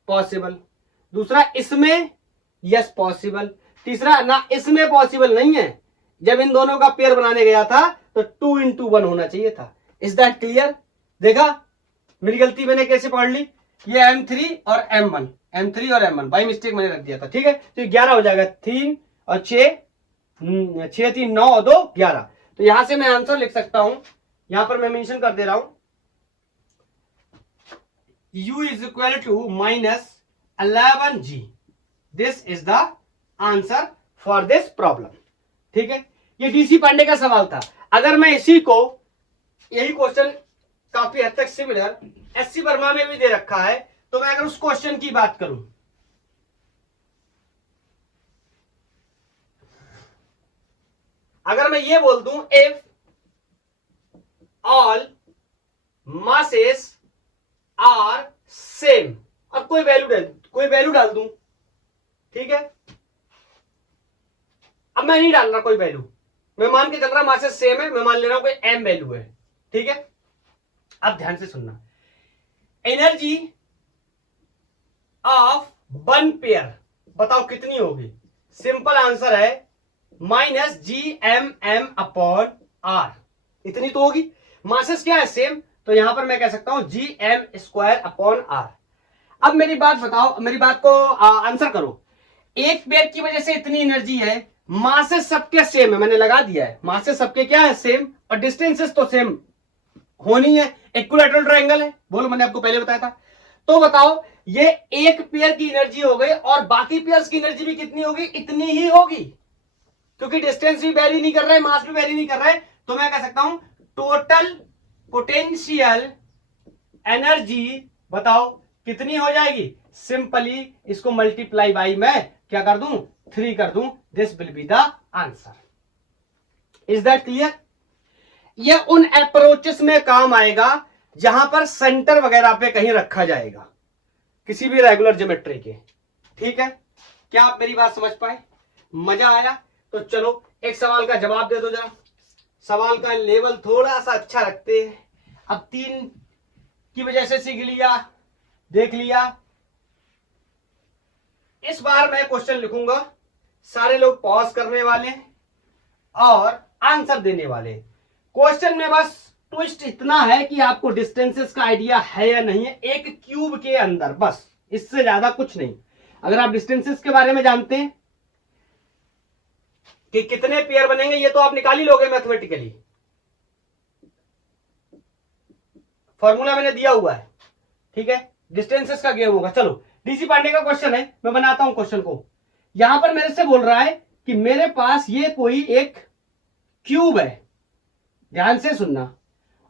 पॉसिबल, दूसरा इसमें यस पॉसिबल, तीसरा ना इसमें पॉसिबल नहीं है। जब इन दोनों का पेयर बनाने गया था तो 2 इंटू 1 होना चाहिए था। Is that clear? देखा मेरी गलती मैंने कैसे पढ़ ली। ये M3 और M1 बाई मिस्टेक मैंने रख दिया था, ठीक है। तो ये 11 हो जाएगा, 3 और 6, 6 3 9 और 2 11। तो यहां से मैं आंसर लिख सकता हूं, यहां पर मैं मेंशन कर दे रहा हूं, U is equal to -11G। This is the answer for this problem, ठीक है। ये डीसी पांडे का सवाल था। अगर मैं इसी को, यही क्वेश्चन काफी हद तक सिमिलर एससी वर्मा में भी दे रखा है, तो मैं अगर उस क्वेश्चन की बात करूं, अगर मैं ये बोल दूं, if all masses are same, और कोई वैल्यू डाल दूं, ठीक है। अब मैं नहीं डाल रहा कोई वैल्यू, मैं मान के चल रहा मासेस सेम है, मैं मान ले रहा हूं कोई m वैल्यू है, ठीक है। अब ध्यान से सुनना, एनर्जी ऑफ 1 पेयर बताओ कितनी होगी। सिंपल आंसर है -GMM/R, इतनी तो होगी। मासेस क्या है, सेम, तो यहां पर मैं कह सकता हूं GM²/R। अब मेरी बात बताओ, मेरी बात को आंसर करो। एक पेयर की वजह से इतनी एनर्जी है, मासेस सबके सेम है, मैंने लगा दिया है, मासेस सबके क्या है, सेम, और डिस्टेंसेस तो सेम होनी है, इक्विलैटरल ट्रायंगल है, बोलो, मैंने आपको पहले बताया था। तो बताओ, ये एक पेयर की एनर्जी हो गई, और बाकी पेयर्स की एनर्जी भी कितनी होगी, इतनी ही होगी, क्योंकि डिस्टेंस भी वेरी नहीं कर रहा है, मास भी वेरी नहीं कर रहा है। तो मैं कह सकता हूं टोटल पोटेंशियल एनर्जी बताओ कितनी हो जाएगी, सिंपली इसको मल्टीप्लाई बाई मैं क्या कर दूं, 3 कर दूं, this will be the answer. Is that clear? यह उन अप्रोचेस में काम आएगा जहां पर सेंटर वगैरह पे कहीं रखा जाएगा किसी भी रेगुलर ज्योमेट्री के। ठीक है, क्या आप मेरी बात समझ पाए? मजा आया? तो चलो एक सवाल का जवाब दे दो जरा। सवाल का लेवल थोड़ा सा अच्छा रखते हैं। अब 3 की वजह से सीख लिया, देख लिया। इस बार मैं क्वेश्चन लिखूंगा, सारे लोग पॉज करने वाले और आंसर देने वाले। क्वेश्चन में बस ट्विस्ट इतना है कि आपको डिस्टेंसेस का आइडिया है या नहीं है एक क्यूब के अंदर, बस इससे ज्यादा कुछ नहीं। अगर आप डिस्टेंसेस के बारे में जानते हैं कि कितने पेयर बनेंगे ये तो आप निकाल ही लोगे मैथमेटिकली, फॉर्मूला मैंने दिया हुआ है। ठीक है, डिस्टेंसेस का गेम होगा। चलो डीसी पांडे का क्वेश्चन है, मैं बनाता हूं क्वेश्चन को। यहां पर मेरे से बोल रहा है कि मेरे पास ये कोई एक क्यूब है, ध्यान से सुनना,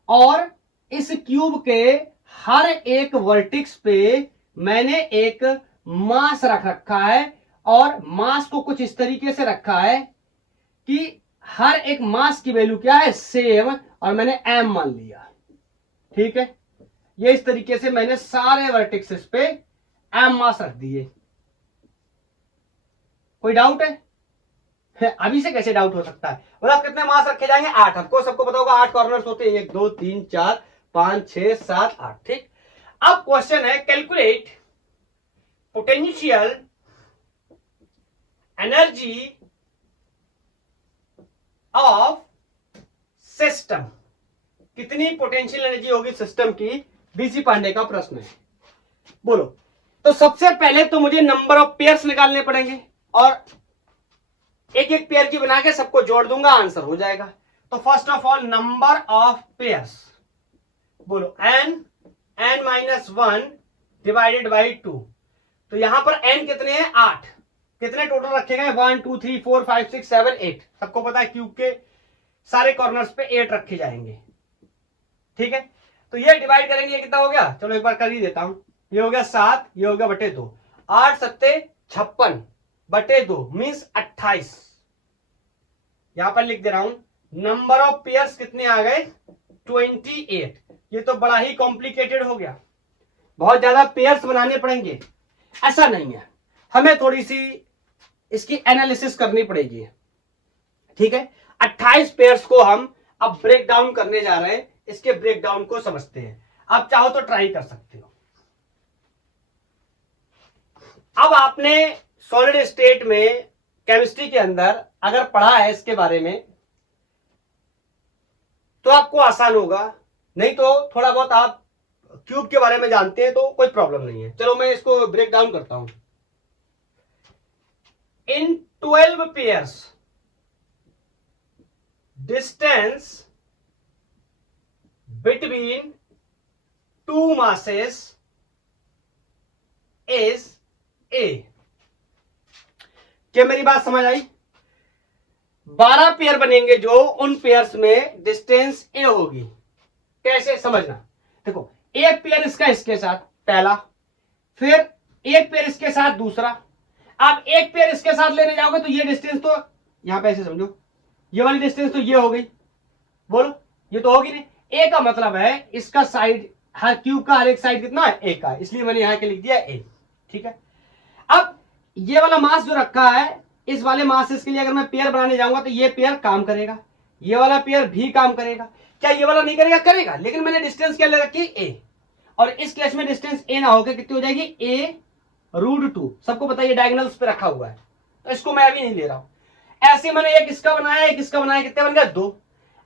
और इस क्यूब के हर एक वर्टिक्स पे मैंने एक मास रख रखा है, और मास को कुछ इस तरीके से रखा है कि हर एक मास की वैल्यू क्या है, सेम, और मैंने एम मान लिया। ठीक है, ये इस तरीके से मैंने सारे वर्टिक्सेस पे एम मास रख दिए। कोई डाउट है? अभी से कैसे डाउट हो सकता है? बोला कितने मास रखे जाएंगे? 8। आपको सबको पता होगा 8 कॉर्नर्स होते हैं, 1 2 3 4 5 6 7 8। ठीक, अब क्वेश्चन है calculate potential energy of system. कितनी पोटेंशियल एनर्जी होगी सिस्टम की, डीसी पांडे का प्रश्न है। बोलो। तो सबसे पहले तो मुझे नंबर ऑफ पेयर्स निकालने पड़ेंगे, और एक एक पेयर की बना के सबको जोड़ दूंगा, आंसर हो जाएगा। तो first of all number of pairs, बोलो n माइनस 1 डिवाइडेड बाई 2। तो यहां पर n कितने हैं? 8। कितने टोटल रखे गए? 1 2 3 4 5 6 7 8। सबको पता है क्यूब के सारे कॉर्नर्स पे 8 रखे जाएंगे। ठीक है, तो ये डिवाइड करेंगे, ये कितना हो गया? चलो एक बार कर ही देता हूं। ये हो गया 7, ये हो गया बटे 2। 8 7 56 बटे 2 मीन्स 28। यहां पर लिख दे रहा हूं नंबर ऑफ पेयर्स कितने आ गए? 28। ये तो बड़ा ही कॉम्प्लिकेटेड हो गया, बहुत ज्यादा पेयर्स बनाने पड़ेंगे। ऐसा नहीं है, हमें थोड़ी सी इसकी एनालिसिस करनी पड़ेगी। ठीक है, 28 पेयर्स को हम अब ब्रेक डाउन करने जा रहे हैं, इसके ब्रेक डाउन को समझते हैं। आप चाहो तो ट्राई कर सकते हो। अब आपने सॉलिड स्टेट में केमिस्ट्री के अंदर अगर पढ़ा है इसके बारे में तो आपको आसान होगा, नहीं तो थोड़ा बहुत आप क्यूब के बारे में जानते हैं तो कोई प्रॉब्लम नहीं है। चलो मैं इसको ब्रेक डाउन करता हूं। इन 12 pairs distance between 2 masses is a। क्या मेरी बात समझ आई? 12 पेयर बनेंगे जो उन पेयर्स में डिस्टेंस ए होगी। कैसे समझना? देखो, एक पेयर इसका इसके साथ पहला, फिर एक पेयर इसके साथ दूसरा। आप एक पेयर इसके साथ लेने जाओगे तो ये डिस्टेंस तो यहां पे ऐसे समझो, ये वाली डिस्टेंस तो ये हो गई। बोलो, ये तो होगी नहीं। ए का मतलब है इसका साइड, हर क्यूब का हर एक साइड कितना है? ए का, इसलिए मैंने यहां के लिख दिया ए। ठीक है, अब ये वाला मास जो रखा है, इस वाले मासेस के लिए अगर मैं पेयर बनाने जाऊंगा तो ये पेयर काम करेगा, ये वाला पेयर भी काम करेगा। क्या ये वाला नहीं करेगा? करेगा, लेकिन मैंने डिस्टेंस क्या ले रखी? ए। और इस केस में डिस्टेंस ए ना होकर कितनी हो जाएगी? ए रूट 2। सबको पता है ये डायगोनल्स पे रखा हुआ है, तो इसको मैं अभी नहीं ले रहा हूं। ऐसे मैंने एक इसका बनाया, एक इसका बनाया, कितने बन गया? 2।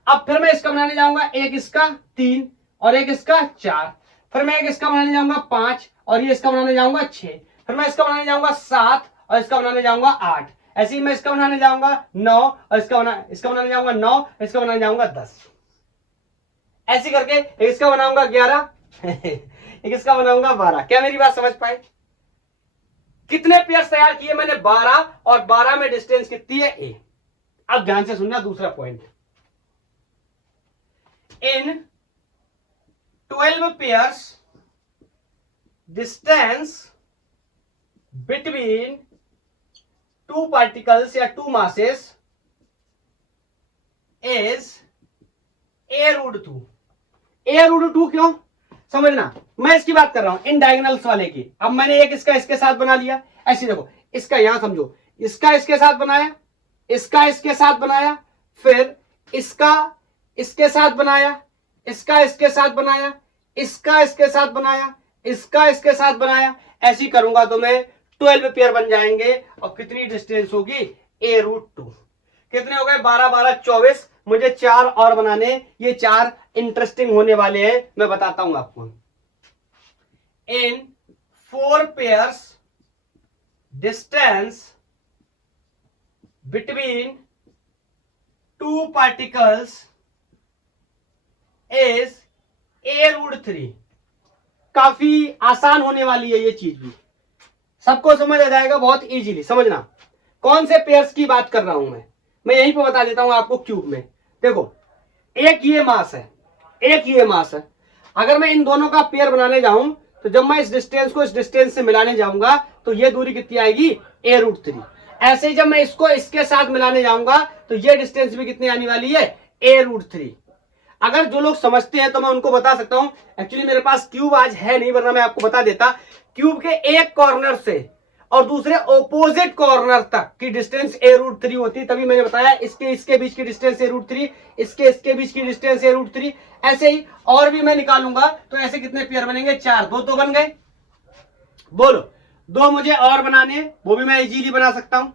अब फिर मैं इसका बनाने जाऊंगा, एक इसका 3 और एक इसका 4। फिर मैं एक इसका बनाने जाऊंगा 5 और ये इसका बनाने जाऊंगा 6। फिर मैं इसका बनाने जाऊंगा 7 और इसका बनाने जाऊंगा 8। ऐसे ही मैं इसका बनाने जाऊंगा 9 और इसका बनाने जाऊंगा 9, इसका बनाने जाऊंगा 10। ऐसे करके एक इसका बनाऊंगा 11 एक इसका बनाऊंगा 12। क्या मेरी बात समझ पाए? कितने पेयर्स तैयार किए मैंने? 12, और 12 में डिस्टेंस कितनी है? ए। अब ध्यान से सुनना दूसरा पॉइंट। In 12 pairs, distance between two particles या two masses is a√2। a√2 क्यों समझना, मैं इसकी बात कर रहा हूं इन डायगोनल्स वाले की। अब मैंने एक इसका इसके साथ बना लिया, ऐसे देखो, इसका यहां समझो, इसका इसके साथ बनाया, इसका इसके साथ बनाया, फिर इसका इसके साथ बनाया, इसका इसके साथ बनाया, इसका इसके साथ बनाया, इसका इसके साथ बनाया, ऐसी करूंगा तो मैं 12 पेयर बन जाएंगे। और कितनी डिस्टेंस होगी a√2। कितने हो गए 12 12 24। मुझे 4 और बनाने, ये 4 इंटरेस्टिंग होने वाले हैं, मैं बताता हूं आपको। इन 4 pairs distance between two particles is a√3। काफी आसान होने वाली है ये चीज भी, सबको समझ आ जाएगा बहुत इजीली। समझना कौन से पेयर्स की बात कर रहा हूं मैं यहीं पे बता देता हूं आपको। क्यूब में देखो, एक ये मास है, एक ये मास है। अगर मैं इन दोनों का पेयर बनाने जाऊं तो जब मैं इस डिस्टेंस को इस डिस्टेंस से मिलाने जाऊंगा तो ये दूरी कितनी आएगी a√3। ऐसे ही जब मैं इसको इसके साथ मिलाने जाऊंगा तो ये डिस्टेंस भी कितनी आने वाली है a√3। अगर जो लोग समझते हैं तो मैं उनको बता सकता हूं। एक्चुअली मेरे पास क्यूब आज है नहीं, वरना मैं आपको बता देता। क्यूब के एक कॉर्नर से और दूसरे ऑपोजिट कॉर्नर तक की डिस्टेंस a√3 होती, तभी मैंने बताया इसके इसके बीच की डिस्टेंस a√3, इसके इसके बीच की डिस्टेंस a√3। ऐसे ही और भी मैं निकालूंगा तो ऐसे कितने पेयर बनेंगे 4, 2 तो बन गए। बोलो 2 मुझे और बनाने, वो भी मैं इजीली बना सकता हूं।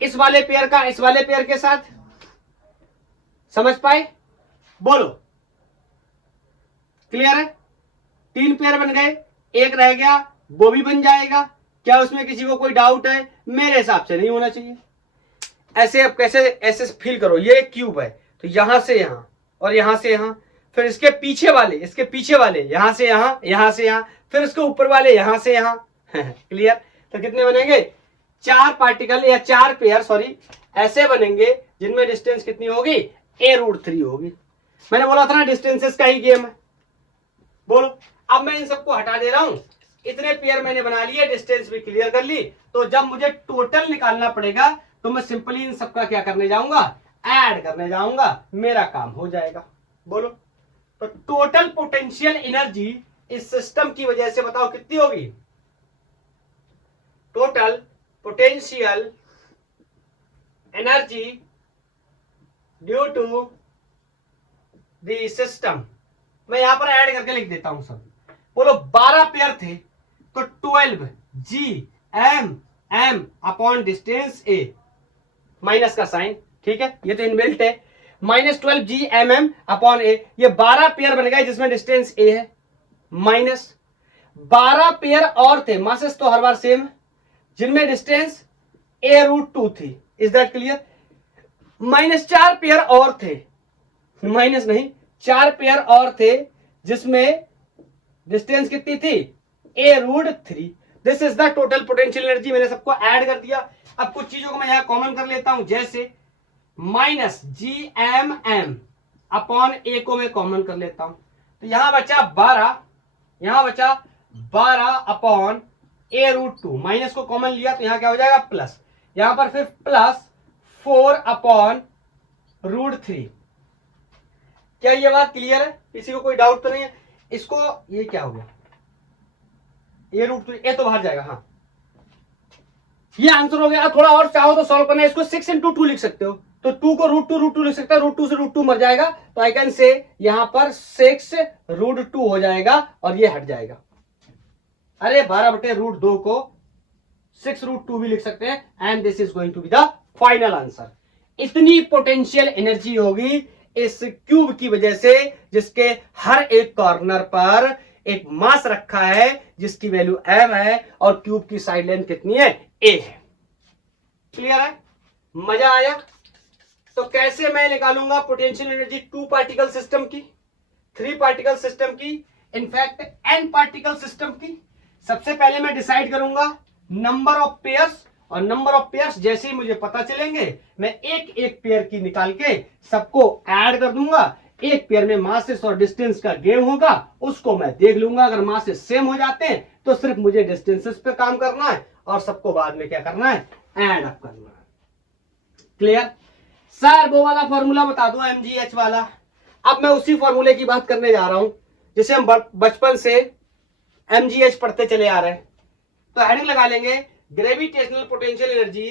इस वाले पेयर का इस वाले पेयर के साथ, समझ पाए? बोलो क्लियर है? 3 पेयर बन गए, एक रह गया, वो भी बन जाएगा। क्या उसमें किसी को कोई डाउट है? मेरे हिसाब से नहीं होना चाहिए। ऐसे अब कैसे ऐसे फील करो, ये क्यूब है तो यहां से यहां और यहां से यहां, फिर इसके पीछे वाले यहां से यहां, यहां से यहां, फिर इसके ऊपर वाले यहां से यहां। क्लियर? तो कितने बनेंगे 4 पार्टिकल या 4 पेयर सॉरी ऐसे बनेंगे जिनमें डिस्टेंस कितनी होगी a√3 होगी। मैंने बोला था ना डिस्टेंसेस का ही गेम है। बोलो अब मैं इन सबको हटा दे रहा हूं, इतने पेयर मैंने बना लिए, डिस्टेंस भी क्लियर कर ली। तो जब मुझे टोटल निकालना पड़ेगा तो मैं सिंपली इन सबका क्या करने जाऊंगा, ऐड करने जाऊंगा, मेरा काम हो जाएगा। बोलो तो टोटल पोटेंशियल एनर्जी इस सिस्टम की वजह से बताओ कितनी होगी? Total potential energy due to the system, मैं यहां पर ऐड करके लिख देता हूं सब। बोलो 12 पेयर थे तो 12 GM upon distance a, minus का साइन, ठीक है, ये तो इनबिल्ट है। -12 GM अपॉन a, ये 12 पेयर बन गए जिसमें डिस्टेंस a है। माइनस 12 पेयर और थे, मासेस तो हर बार सेम, जिनमें डिस्टेंस a√2 थी। Is that clear? -4 पेयर और थे, माइनस नहीं 4 पेयर और थे जिसमें डिस्टेंस कितनी थी a√3। This is the total potential energy. मैंने सबको ऐड कर दिया। अब कुछ चीजों को मैं यहां कॉमन कर लेता हूं, जैसे -GM अपॉन a को मैं कॉमन कर लेता हूं तो यहां बचा 12 अपॉन a√2, माइनस को कॉमन लिया तो यहां क्या हो जाएगा प्लस, यहां पर फिर +4 अपॉन √3। क्या ये बात क्लियर है? किसी को कोई डाउट तो नहीं है? इसको ये क्या हो गया a√3, ए तो बाहर जाएगा। हाँ ये आंसर हो गया। थोड़ा और चाहो तो सॉल्व करना है, इसको 6 × 2 लिख सकते हो, तो 2 को √2 लिख सकते हो, √2 से √2 मर जाएगा तो आई कैन से यहां पर 6√2 हो जाएगा और ये हट जाएगा। अरे 12/√2 को 6√2 भी लिख सकते हैं and this is going to be the final answer. इतनी पोटेंशियल एनर्जी होगी इस क्यूब की वजह से, जिसके हर एक कॉर्नर पर एक मास रखा है जिसकी वैल्यू m है और क्यूब की साइड लेंथ कितनी है a है। क्लियर है? मजा आया? तो कैसे मैं निकालूंगा पोटेंशियल एनर्जी 2 पार्टिकल सिस्टम की, 3 पार्टिकल सिस्टम की, इनफैक्ट n पार्टिकल सिस्टम की? सबसे पहले मैं डिसाइड करूंगा नंबर ऑफ पेयर्स, और नंबर ऑफ पेयर्स जैसे ही मुझे पता चलेंगे मैं एक एक पेयर की निकाल के सबको ऐड कर दूंगा। एक पेयर में मासेस और डिस्टेंस का गेम होगा, उसको मैं देख लूंगा। अगर मासेस सेम हो जाते हैं तो सिर्फ मुझे डिस्टेंसेस पे काम करना है और सबको बाद में क्या करना है, एड अप करना है। Clear sir? वो वाला फॉर्मूला बता दो MgH वाला। अब मैं उसी फॉर्मूले की बात करने जा रहा हूं जिसे हम बचपन से MgH पढ़ते चले आ रहे हैं। तो हेडिंग लगा लेंगे gravitational potential energy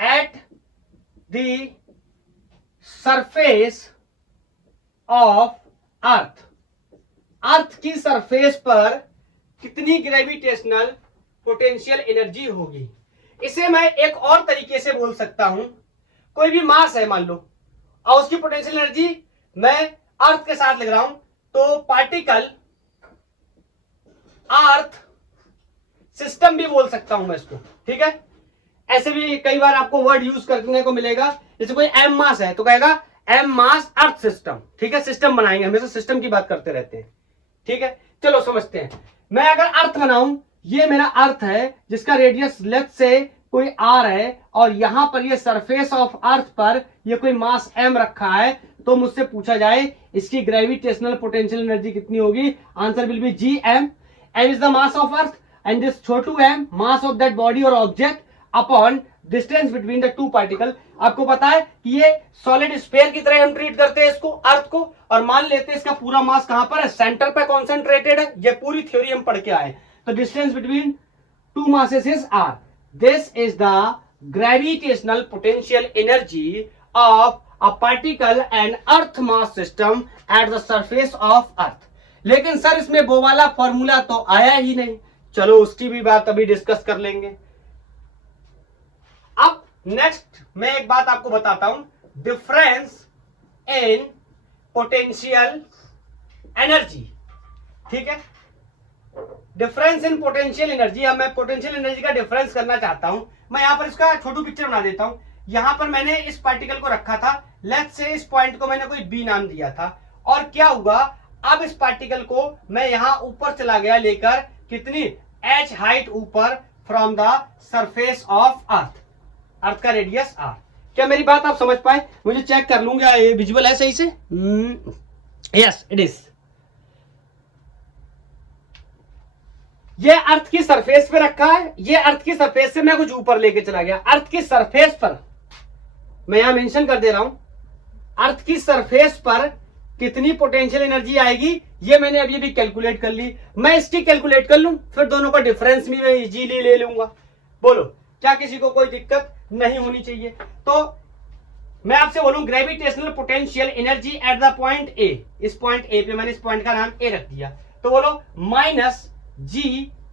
at the surface of earth. Earth की सरफेस पर कितनी ग्रेविटेशनल पोटेंशियल एनर्जी होगी। इसे मैं एक और तरीके से बोल सकता हूं, कोई भी मास है मान लो और उसकी पोटेंशियल एनर्जी मैं अर्थ के साथ लिख रहा हूं, तो पार्टिकल अर्थ सिस्टम भी बोल सकता हूं मैं इसको, ठीक है। ऐसे भी कई बार आपको वर्ड यूज करने को मिलेगा, जैसे कोई एम मास है तो कहेगा एम मास अर्थ सिस्टम, ठीक है। सिस्टम बनाएंगे, हमेशा सिस्टम की बात करते रहते हैं, ठीक है। चलो समझते हैं। मैं अगर अर्थ बनाऊं, ये मेरा अर्थ है जिसका रेडियस लेफ्ट से कोई आर है और यहां पर ये सरफेस ऑफ अर्थ पर ये कोई मास एम रखा है, तो मुझसे पूछा जाए इसकी ग्रेविटेशनल पोटेंशियल एनर्जी कितनी होगी, answer will be G M. M is the mass of earth and this छोटू M mass of that body और object upon distance between the two particle. आपको पता है कि ये सॉलिड स्फीयर की तरह हम ट्रीट करते हैं इसको, अर्थ को, और मान लेते हैं इसका पूरा मास कहां पर है, सेंटर पे कॉन्सेंट्रेटेड है। ये पूरी थ्योरी हम पढ़ के आए। तो distance between two masses is R. This is the gravitational potential energy of a particle and earth mass system at the surface of earth. लेकिन सर इसमें वो वाला फॉर्मूला तो आया ही नहीं। चलो उसकी भी बात अभी डिस्कस कर लेंगे। अब नेक्स्ट मैं एक बात आपको बताता हूं, डिफरेंस इन पोटेंशियल एनर्जी, ठीक है। Difference in potential energy. अब मैं पोटेंशियल एनर्जी का डिफरेंस करना चाहता हूं। मैं यहां पर इसका छोटू पिक्चर बना देता हूं। यहां पर मैंने इस पार्टिकल को रखा था, लेफ्ट से इस पॉइंट को मैंने कोई बी नाम दिया था, और क्या हुआ, अब इस पार्टिकल को मैं यहां ऊपर चला गया लेकर, कितनी h हाइट ऊपर from the surface of earth. Earth का रेडियस r। क्या मेरी बात आप समझ पाए? मुझे चेक कर लूंगा ये विजुअल है सही से। Yes it is. ये अर्थ की सरफेस पे रखा है, ये अर्थ की सरफेस से मैं कुछ ऊपर लेके चला गया। अर्थ की सरफेस पर मैं यहां मेंशन कर दे रहा हूं, अर्थ की सरफेस पर कितनी पोटेंशियल एनर्जी आएगी ये मैंने अभी भी कैलकुलेट कर ली। मैं इसकी कैलकुलेट कर लूं, फिर दोनों का डिफरेंस भी मैं इजीली ले लूंगा। बोलो क्या किसी को कोई दिक्कत नहीं होनी चाहिए? तो मैं आपसे बोलूं gravitational potential energy at the point ए, इस पॉइंट ए पे मैंने इस पॉइंट का नाम ए रख दिया, तो बोलो माइनस जी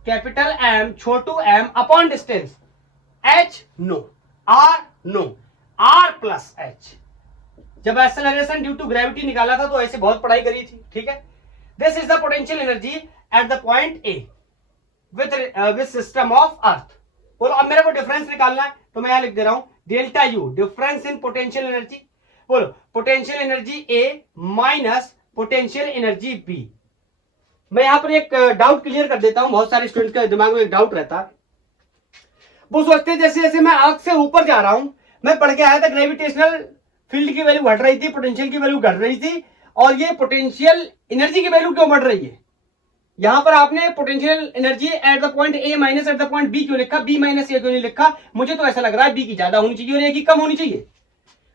कैपिटल एम छोटू M upon distance H no, R no, R plus H. जब एक्सेलरेशन ड्यू टू ग्रेविटी निकाला था तो ऐसे बहुत पढ़ाई करी थी, ठीक है। This is the potential energy at the point A with system of earth. बोलो अब मेरे को डिफरेंस निकालना है, तो मैं यहां लिख दे रहा हूं delta you, difference in potential energy. बोलो potential energy A minus potential energy B. मैं यहां पर एक डाउट क्लियर कर देता हूं, बहुत सारे स्टूडेंट के दिमाग में एक डाउट रहता है, वो सोचते हैं जैसे जैसे मैं अर्थ से ऊपर जा रहा हूं, मैं पढ़ के आया था ग्रेविटेशनल फील्ड की वैल्यू बढ़ रही थी, पोटेंशियल की वैल्यू घट रही थी, और ये पोटेंशियल एनर्जी की वैल्यू क्यों बढ़ रही है? यहां पर आपने potential energy at the point A minus at the point B क्यों लिखा, बी माइनस ए क्यों नहीं लिखा? मुझे तो ऐसा लग रहा है बी की ज्यादा होनी चाहिए और ए की कम होनी चाहिए।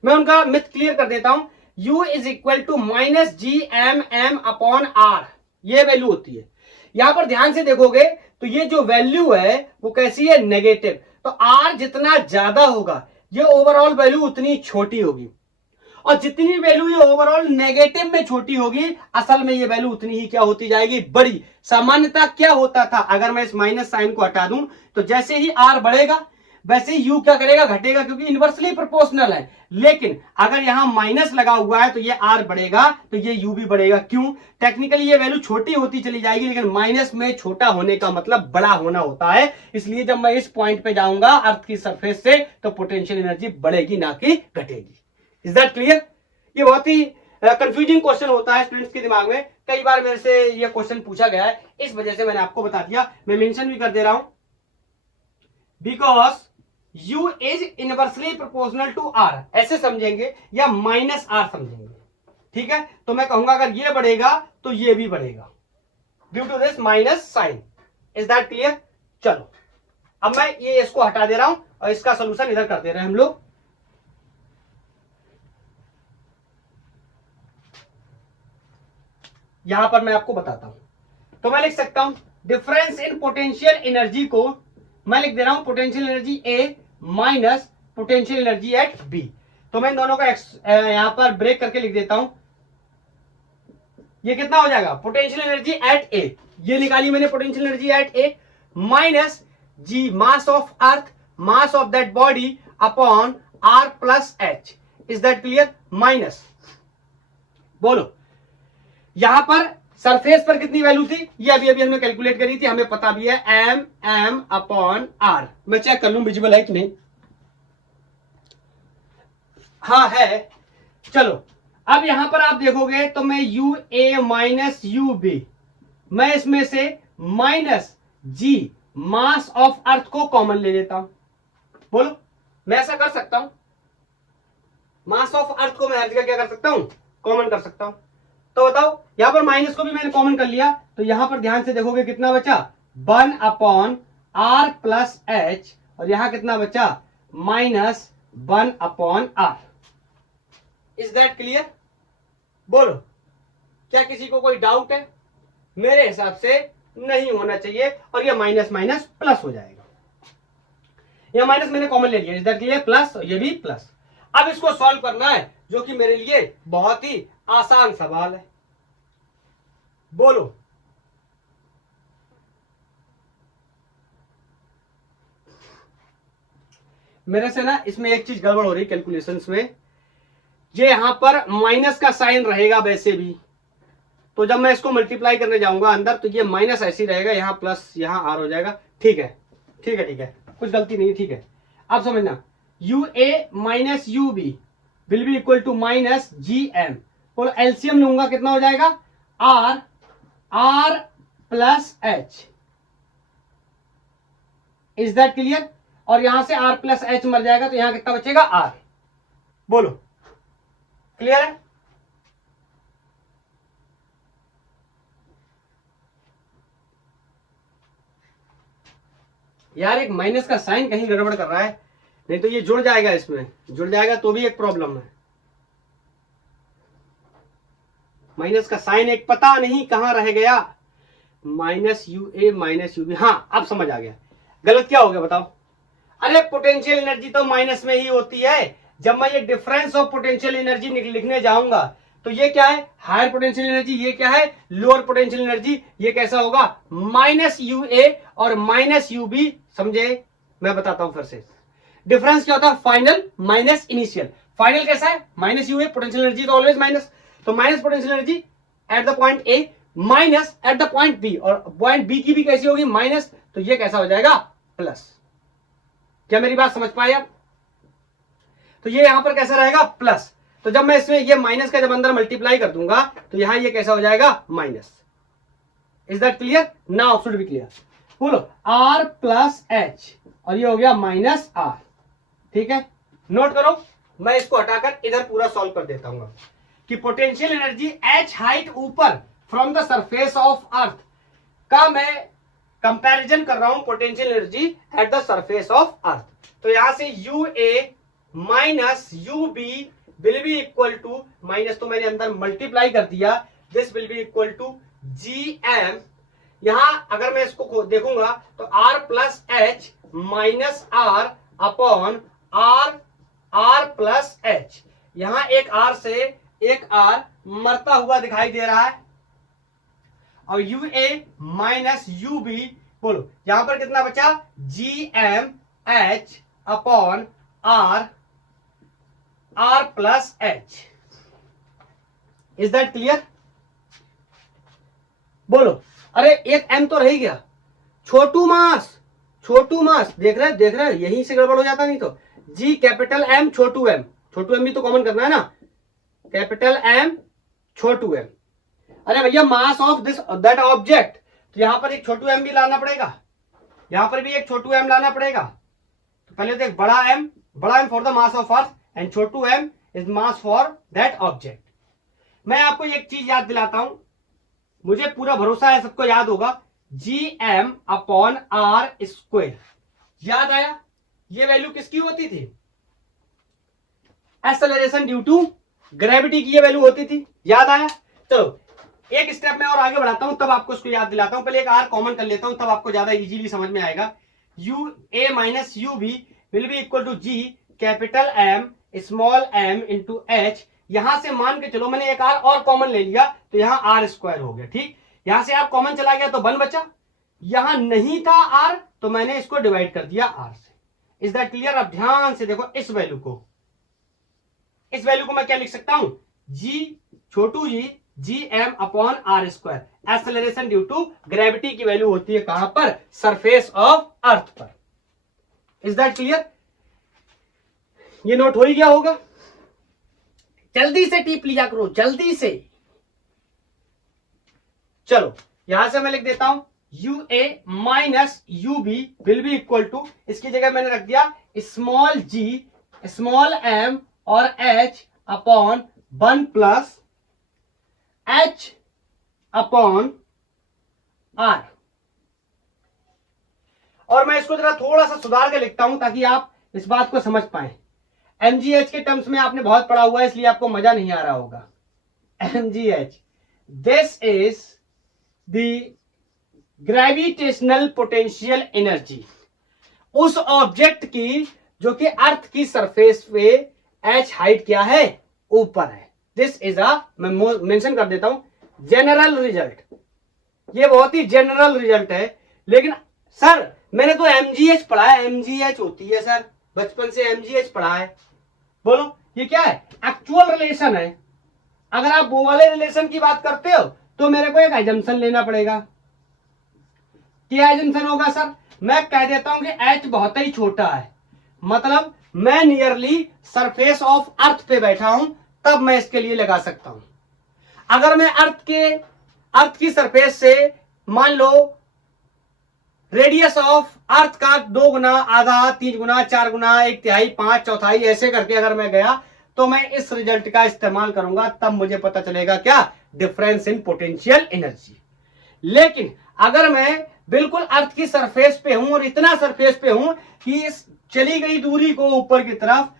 मैं उनका मिथ क्लियर कर देता हूं, U is equal to minus G M M upon R, ये वैल्यू होती है। यहां पर ध्यान से देखोगे तो ये जो वैल्यू है वो कैसी है, नेगेटिव। तो आर जितना ज्यादा होगा ये ओवरऑल वैल्यू उतनी छोटी होगी, और जितनी वैल्यू ये ओवरऑल नेगेटिव में छोटी होगी असल में ये वैल्यू उतनी ही क्या होती जाएगी, बड़ी। सामान्यतः क्या होता था, अगर मैं इस माइनस साइन को हटा दूं तो जैसे ही आर बढ़ेगा वैसे ही यू क्या करेगा, घटेगा, क्योंकि इनवर्सली प्रोपोर्शनल है। लेकिन अगर यहां माइनस लगा हुआ है तो ये आर बढ़ेगा तो ये यू भी बढ़ेगा। क्यों? टेक्निकली ये वैल्यू छोटी होती चली जाएगी, लेकिन माइनस में छोटा होने का मतलब बड़ा होना होता है। इसलिए जब मैं इस पॉइंट पे जाऊंगा अर्थ की सरफेस से तो पोटेंशियल एनर्जी बढ़ेगी ना कि घटेगी। Is that clear? ये बहुत ही कंफ्यूजिंग क्वेश्चन होता है स्टूडेंट्स के दिमाग में, कई बार मेरे से ये क्वेश्चन पूछा गया है, इस वजह से मैंने आपको बता दिया। मैं मेंशन भी कर दे रहा हूं, because U is inversely proportional to R, ऐसे समझेंगे या माइनस R समझेंगे, ठीक है। तो मैं कहूंगा अगर ये बढ़ेगा तो ये भी बढ़ेगा due to this minus sign. Is that clear? चलो अब मैं ये इसको हटा दे रहा हूं और इसका सोल्यूशन इधर कर दे रहे हैं हम लोग। यहां पर मैं आपको बताता हूं, तो मैं लिख सकता हूं डिफरेंस इन पोटेंशियल एनर्जी को मैं लिख दे रहा हूं potential energy A minus potential energy at B. तो मैं इन दोनों का यहां पर ब्रेक करके लिख देता हूं। ये कितना हो जाएगा? पोटेंशियल एनर्जी एट ए, ये निकाली मैंने potential energy at A, minus G mass of earth, mass of that body upon R plus H. Is that clear? Minus, बोलो यहां पर सरफेस पर कितनी वैल्यू थी? ये अभी अभी हमने कैलकुलेट करी थी, हमें पता भी है एम एम अपॉन आर। मैं चेक कर लूं विजिबल है कि नहीं। हाँ है। चलो अब यहां पर आप देखोगे तो मैं U A minus U B, मैं इसमें से माइनस जी मास ऑफ अर्थ को कॉमन ले लेता हूं। बोलो मैं ऐसा कर सकता हूं, मास ऑफ अर्थ को मैं हर जगह क्या कर सकता हूं? कॉमन कर सकता हूं। तो बताओ यहां पर माइनस को भी मैंने कॉमन कर लिया, तो यहां पर ध्यान से देखोगे कितना बचा? 1 अपॉन आर प्लस एच, और यहां कितना बचा? Minus 1 upon R. Is that clear? बोलो क्या किसी को कोई डाउट है? मेरे हिसाब से नहीं होना चाहिए, और ये माइनस माइनस प्लस हो जाएगा। यह माइनस मैंने कॉमन ले लिया। Is that clear? प्लस, ये भी प्लस। अब इसको सॉल्व करना है, जो कि मेरे लिए बहुत ही आसान सवाल है। बोलो मेरे से ना इसमें एक चीज गड़बड़ हो रही कैलकुलेशंस में। ये यहां पर माइनस का साइन रहेगा वैसे भी, तो जब मैं इसको मल्टीप्लाई करने जाऊंगा अंदर तो ये माइनस ऐसे ही रहेगा, यहां प्लस यहां आर हो जाएगा। ठीक है ठीक है ठीक है, कुछ गलती नहीं, ठीक है। अब समझना, U A minus U B will B equal to minus G M. बोलो एलसीएम लूंगा कितना हो जाएगा? R R plus H. Is that clear? और यहां से आर प्लस एच मर जाएगा तो यहां कितना बचेगा? आर। बोलो क्लियर है? यार एक माइनस का साइन कहीं गड़बड़ कर रहा है, नहीं तो ये जुड़ जाएगा, इसमें जुड़ जाएगा तो भी एक प्रॉब्लम है। माइनस का साइन एक पता नहीं कहां रह गया। Minus U A minus U B, हाँ अब समझ आ गया। गलत क्या हो गया बताओ? अरे पोटेंशियल एनर्जी तो माइनस में ही होती है। जब मैं ये डिफरेंस ऑफ पोटेंशियल एनर्जी लिखने जाऊंगा तो ये क्या है? Higher potential energy. ये क्या है? Lower potential energy. ये कैसा होगा? माइनस यू ए और माइनस यू बी। समझे? मैं बताता हूं फिर से। डिफरेंस क्या होता है? Final minus initial. फाइनल कैसा है? Minus U A, potential energy तो ऑलवेज माइनस, तो minus potential energy at the point A minus at the point B, और पॉइंट बी की भी कैसी होगी? माइनस। तो ये कैसा हो जाएगा? प्लस। क्या मेरी बात समझ पाए आप? तो ये यहां पर कैसा रहेगा? प्लस। तो जब मैं इसमें ये माइनस का जब अंदर मल्टीप्लाई कर दूंगा तो यहां ये कैसा हो जाएगा? Minus. Is that clear? Now should be clear. बोलो आर प्लस एच, और ये हो गया माइनस आर। ठीक है, नोट करो। मैं इसको हटाकर इधर पूरा सॉल्व कर देता हूं कि पोटेंशियल एनर्जी एच हाइट ऊपर from the surface of earth का मैं कंपैरिजन कर रहा हूं potential energy at the surface of earth. तो यहां से U A minus U B will B equal to, minus तो मैंने अंदर मल्टीप्लाई कर दिया, this will B equal to G M. यहां अगर मैं इसको देखूंगा तो R plus H minus R upon R R plus H. यहां एक आर से एक आर मरता हुआ दिखाई दे रहा है, और U A minus U B, बोलो यहां पर कितना बचा? G M H upon R R plus H. Is that clear? बोलो अरे एक एम तो रह ही गया, छोटू मास, छोटू मास। देख रहे यहीं से गड़बड़ हो जाता, नहीं तो जी कैपिटल एम छोटू एम, छोटू एम भी तो कॉमन करना है ना, कैपिटल एम छोटू एम। अरे भैया mass of this that object, तो यहां पर एक छोटू एम भी लाना पड़ेगा, यहां पर भी एक छोटू एम लाना पड़ेगा। तो पहले देख बड़ा M for the mass of earth and छोटू M is mass for that object. मैं आपको एक चीज याद दिलाता हूं, मुझे पूरा भरोसा है सबको याद होगा, Gm/r²। याद आया? ये वैल्यू किसकी होती थी? एक्सेलरेशन ड्यू टू ग्रेविटी की ये वैल्यू होती थी। याद आया? चलो एक स्टेप में और आगे बढ़ाता हूं, तब आपको इसको याद दिलाता हूं। पहले एक आर कॉमन कर लेता हूं, तब आपको ज्यादा इजीली समझ में आएगा। U A minus U B will B equal to G capital M small M into H. यहां से मान के चलो मैंने एक आर और कॉमन ले लिया तो यहां आर स्क्वायर हो गया। ठीक, यहां से आर कॉमन चला गया तो 1 बचा, यहां नहीं था आर तो मैंने इसको डिवाइड कर दिया आर से। Is that clear? अब ध्यान से देखो इस वैल्यू को मैं क्या लिख सकता हूं? जी छोटू G Gm/r²। Acceleration due to gravity की वैल्यू होती है कहां पर? सरफेस ऑफ अर्थ पर। Is that clear? ये नोट हो ही गया होगा। जल्दी से टिप लिया करो, जल्दी से। चलो यहां से मैं लिख देता हूं U A minus U B will B equal to, इसकी जगह मैंने रख दिया स्मॉल जी स्मॉल एम और H upon 1 plus H upon R. और मैं इसको जरा थोड़ा सा सुधार के लिखता हूं ताकि आप इस बात को समझ पाए। एमजीएच के टर्म्स में आपने बहुत पढ़ा हुआ है इसलिए आपको मजा नहीं आ रहा होगा। MGH, this is the gravitational potential energy, उस ऑब्जेक्ट की जो कि अर्थ की सरफेस पे एच हाइट क्या है? ऊपर है। दिस इज मैं मेंशन कर देता हूं जनरल रिजल्ट। ये बहुत ही जनरल रिजल्ट है, लेकिन सर मैंने तो एमजीएच पढ़ा है। एमजीएच होती है सर, बचपन से एमजीएच पढ़ा है। बोलो ये क्या है? एक्चुअल रिलेशन है। अगर आप वो वाले रिलेशन की बात करते हो तो मेरे को एक एजम्पशन लेना पड़ेगा। क्या एजम्पशन होगा सर? मैं कह देता हूं कि एच बहुत ही छोटा है, मतलब मैं नियरली सरफेस ऑफ अर्थ पे बैठा हूं, तब मैं इसके लिए लगा सकता हूं। अगर मैं अर्थ की सरफेस से मान लो रेडियस ऑफ अर्थ का 2 गुना, आधा, 3 गुना, 4 गुना, 1/3, 5/4 ऐसे करके अगर मैं गया तो मैं इस रिजल्ट का इस्तेमाल करूंगा, तब मुझे पता चलेगा क्या? Difference in potential energy. लेकिन अगर मैं बिल्कुल अर्थ की सरफेस पे हूं और इतना सरफेस पे हूं कि इस चली गई दूरी को ऊपर की तरफ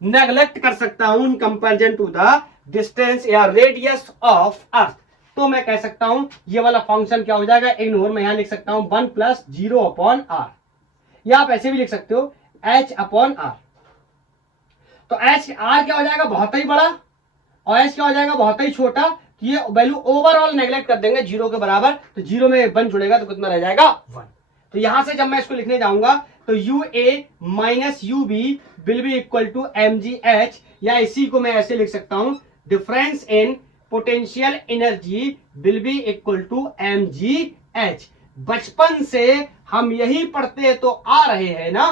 नेग्लेक्ट कर सकता हूं in comparison to the distance या रेडियस ऑफ अर्थ, तो मैं कह सकता हूं ये वाला फंक्शन क्या हो जाएगा? इग्नोर। मैं यहां लिख सकता हूं 1 + 0/r, या आप ऐसे भी लिख सकते हो h/r। तो h r क्या हो जाएगा? बहुत ही बड़ा, और h क्या हो जाएगा? बहुत ही छोटा। ये वैल्यू ओवरऑल नेग्लेक्ट कर देंगे 0 के बराबर, तो 0 में 1 जुड़ेगा तो कितना रह जाएगा? 1। तो यहां से जब मैं इसको लिखने जाऊंगा तो U A minus U B will B equal to M G H, या इसी को मैं ऐसे लिख सकता हूं difference in potential energy will B equal to M G H. बचपन से हम यही पढ़ते तो आ रहे हैं ना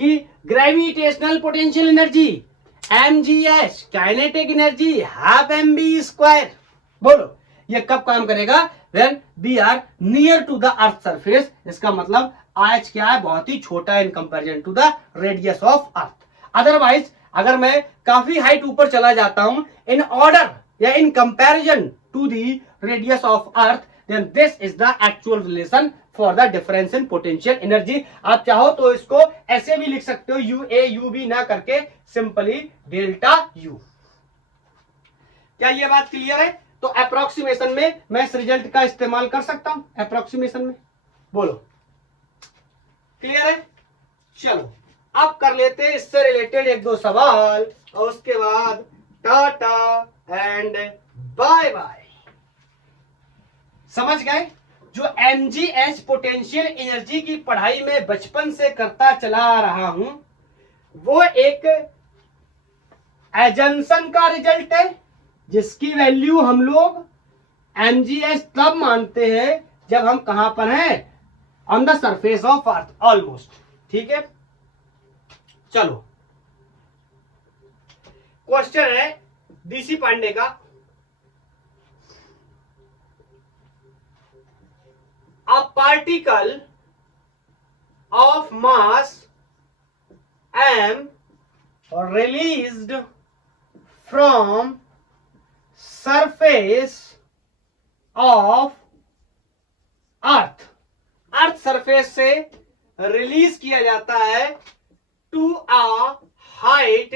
कि gravitational potential energy mgh, kinetic energy half mv²। बोलो ये कब काम करेगा? When we are near to the earth surface. इसका मतलब आज क्या है? बहुत ही छोटा है in comparison to the radius of earth. Otherwise अगर मैं काफी हाइट ऊपर चला जाता हूं इन ऑर्डर या in comparison to the radius of earth, then this is the actual relation for the difference in potential energy. आप चाहो तो इसको ऐसे भी लिख सकते हो, यू ए यू बी ना करके सिंपली डेल्टा यू। क्या ये बात क्लियर है? तो अप्रोक्सीमेशन में मैं इस रिजल्ट का इस्तेमाल कर सकता हूं। अप्रोक्सीमेशन में बोलो क्लियर है? चलो अब कर लेते हैं इससे रिलेटेड 1-2 सवाल, और उसके बाद टाटा एंड बाय बाय। समझ गए? जो एमजीएच पोटेंशियल एनर्जी की पढ़ाई में बचपन से करता चला रहा हूं, वो एक एजम्पशन का रिजल्ट है जिसकी वैल्यू हम लोग एमजीएच तब मानते हैं जब हम कहां पर हैं? On the surface of earth almost. ठीक है, चलो क्वेश्चन है डीसी पांडे का। A particle of mass am released from surface of earth, earth surface से रिलीज किया जाता है टू अ हाइट।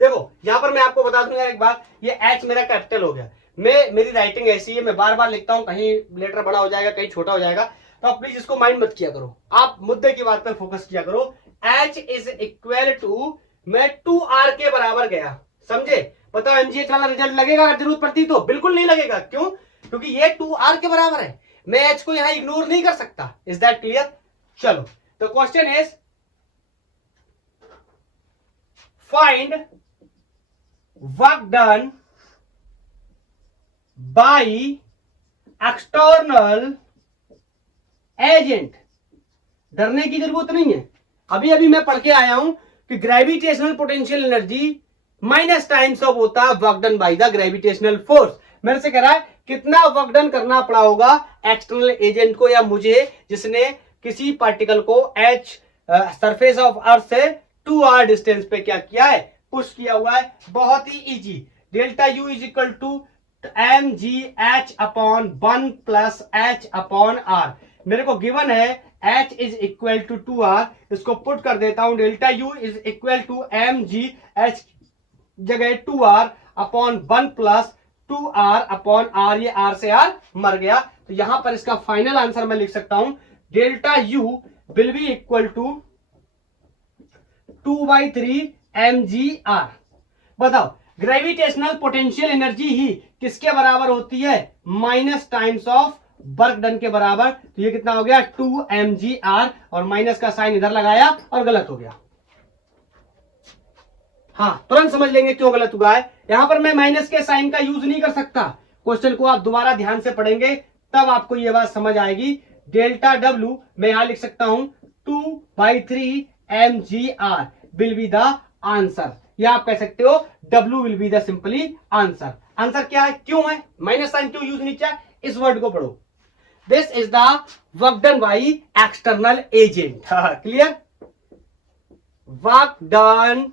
देखो यहां पर मैं आपको बता दूंगा एक बात, ये एच मेरा कैपिटल हो गया, मेरी राइटिंग ऐसी है, मैं बार बार लिखता हूं, कहीं लेटर बड़ा हो जाएगा कहीं छोटा हो जाएगा, तो आप प्लीज इसको माइंड मत किया करो, आप मुद्दे की बात पर फोकस किया करो। एच इज इक्वल टू, मैं 2r के बराबर गया, समझे? बताओ एमजीएच वाला रिजल्ट लगेगा अगर जरूरत पड़ती तो? बिल्कुल नहीं लगेगा। क्यों? क्योंकि ये 2r के बराबर है, मैं एच को यहां इग्नोर नहीं कर सकता। Is that clear? चलो, तो question is find work done by external agent. डरने की जरूरत नहीं है, अभी अभी मैं पढ़ के आया हूं कि gravitational potential energy minus times of होता है work done by the gravitational force. मेरे से कह रहा है कितना वर्क डन करना पड़ा होगा एक्सटर्नल एजेंट को या मुझे, जिसने किसी पार्टिकल को एच सरफेस ऑफ अर्थ से 2r डिस्टेंस पे क्या किया है, पुश किया हुआ है। बहुत ही easy, delta U is equal to M G H upon 1 plus H upon R. मेरे को गिवन है H is equal to 2r, इसको पुट कर देता हूं, delta U is equal to M G H जगह 2r upon 1 plus 2r upon r, ये r से r मर गया, तो यहां पर इसका फाइनल आंसर मैं लिख सकता हूं delta u will be equal to 2/3 mgr। बताओ ग्रेविटेशनल पोटेंशियल एनर्जी ही किसके बराबर होती है? Minus times of work done के बराबर। तो ये कितना हो गया? 2 mgr, और माइनस का साइन इधर लगाया और गलत हो गया। हाँ, तुरंत समझ लेंगे क्यों गलत हुआ है। यहां पर मैं माइनस के साइन का यूज नहीं कर सकता, क्वेश्चन को आप दोबारा ध्यान से पढ़ेंगे तब आपको यह बात समझ आएगी। डेल्टा डब्ल्यू मैं यहां लिख सकता हूं 2/3 mgr will be the answer, या आप कह सकते हो W will be the simply answer. Answer क्या है? क्यों है माइनस साइन क्यों यूज नहीं किया? इस वर्ड को पढ़ो, this is the work done by external agent. Clear? Work done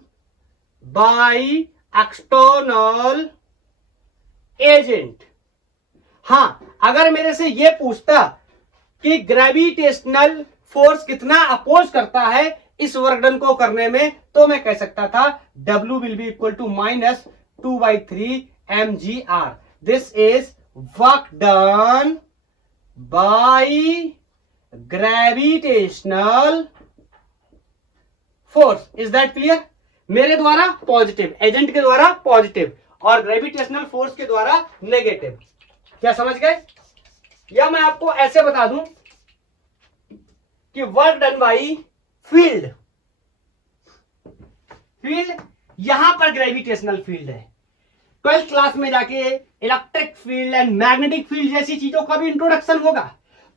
by external agent. हां, अगर मेरे से यह पूछता कि ग्रेविटेशनल फोर्स कितना अपोज करता है इस वर्कडन को करने में, तो मैं कह सकता था W will B equal to minus 2/3 mgr। This is work done by gravitational force. Is that clear? मेरे द्वारा पॉजिटिव, एजेंट के द्वारा पॉजिटिव, और ग्रेविटेशनल फोर्स के द्वारा नेगेटिव। क्या समझ गए? या मैं आपको ऐसे बता दूं कि work done by field, field यहां पर ग्रेविटेशनल फील्ड है। 12th क्लास में जाके electric field and magnetic field जैसी चीजों का भी इंट्रोडक्शन होगा,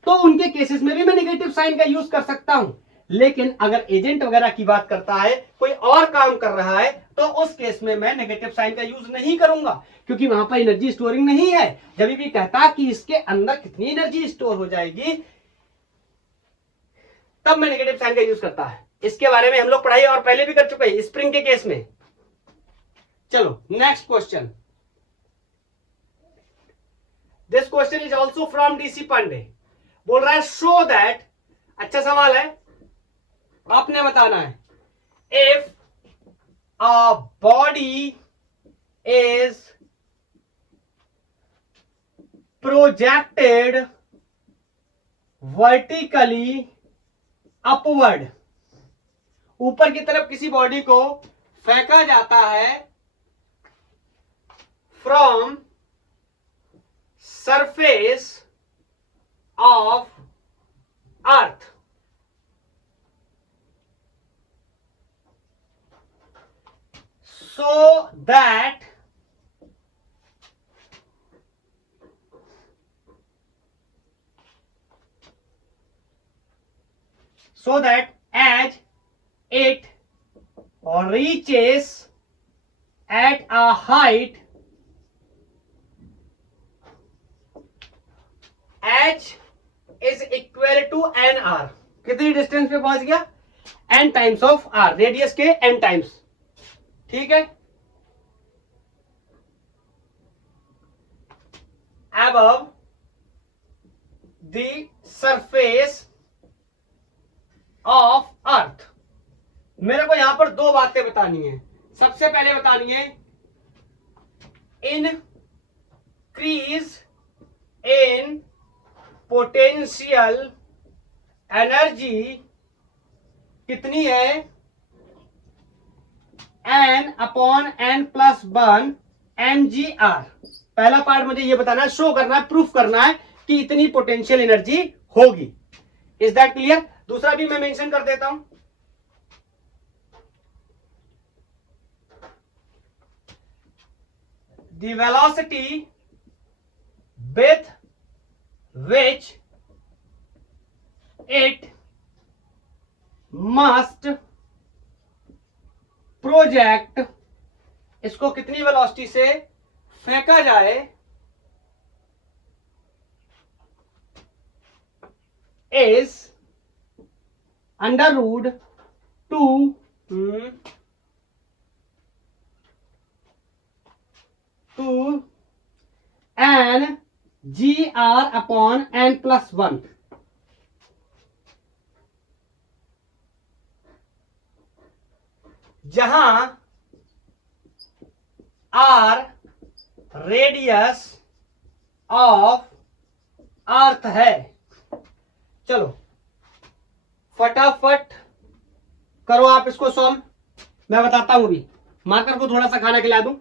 तो उनके केसेस में भी मैं नेगेटिव साइन का यूज कर सकता हूं। लेकिन अगर एजेंट वगैरह की बात करता है, कोई और काम कर रहा है, तो उस केस में मैं नेगेटिव साइन का यूज नहीं करूंगा, क्योंकि वहां पर एनर्जी स्टोरिंग नहीं है। जब भी कहता कि इसके अंदर कितनी एनर्जी स्टोर हो जाएगी, तब मैं नेगेटिव साइन का यूज करता है। इसके बारे में हम लोग पढ़ाई और पहले भी कर चुके हैं स्प्रिंग के केस में। चलो next question, this question is also from DC Pandey. बोल रहा है शो दैट, अच्छा सवाल है, आपने बताना है, if a body is projected vertically upward, ऊपर की तरफ किसी बॉडी को फेंका जाता है from surface of earth, so that as it reaches at a height h is equal to nr, कितनी डिस्टेंस पे पहुंच गया, n times of r, radius के n टाइम्स, ठीक है। above the surface of earth, मेरे को यहां पर दो बातें बतानी है। सबसे पहले बतानी है increase in potential energy कितनी है, n upon n plus 1 mgr। पहला पार्ट मुझे ये बताना है, शो करना है, प्रूफ करना है कि इतनी पोटेंशियल एनर्जी होगी। Is that clear? दूसरा भी मैं मेंशन कर देता हूं, the velocity with which it must project, इसको कितनी वेलोसिटी से फेंका जाए, is under root 2 n gr upon n plus 1। जहां r रेडियस ऑफ अर्थ है। चलो फटाफट करो आप इसको सॉल्व, मैं बताता हूं। अभी मार्कर को थोड़ा सा खाना खिला दूं।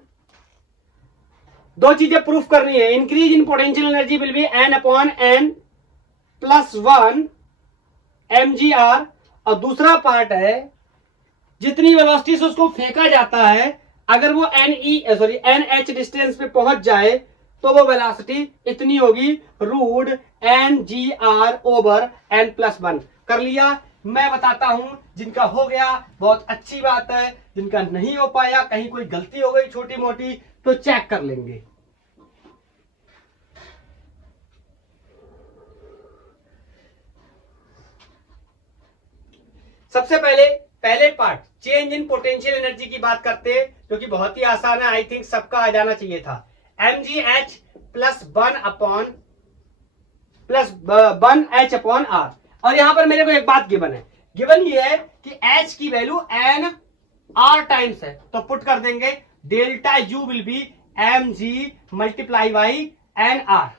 दो चीजें प्रूफ करनी है, increase in potential energy will B n upon n plus 1 mgr, और दूसरा पार्ट है जितनी वेलोसिटी से उसको फेंका जाता है, अगर वो NH डिस्टेंस पे पहुंच जाए तो वो वेलोसिटी इतनी होगी, root mgr over n plus 1। कर लिया? मैं बताता हूं, जिनका हो गया बहुत अच्छी बात है, जिनका नहीं हो पाया, कहीं कोई गलती हो गई छोटी मोटी तो चेक कर लेंगे। सबसे पहले part change in potential energy की बात करते हैं, जो कि बहुत ही आसान है, आई थिंक सबका आ जाना चाहिए था। mgh plus 1 h upon r, और यहां पर मेरे को एक बात गिवन है, गिवन ये है कि h की वैल्यू n r टाइम्स है, तो पुट कर देंगे delta u will be mg multiply by n r,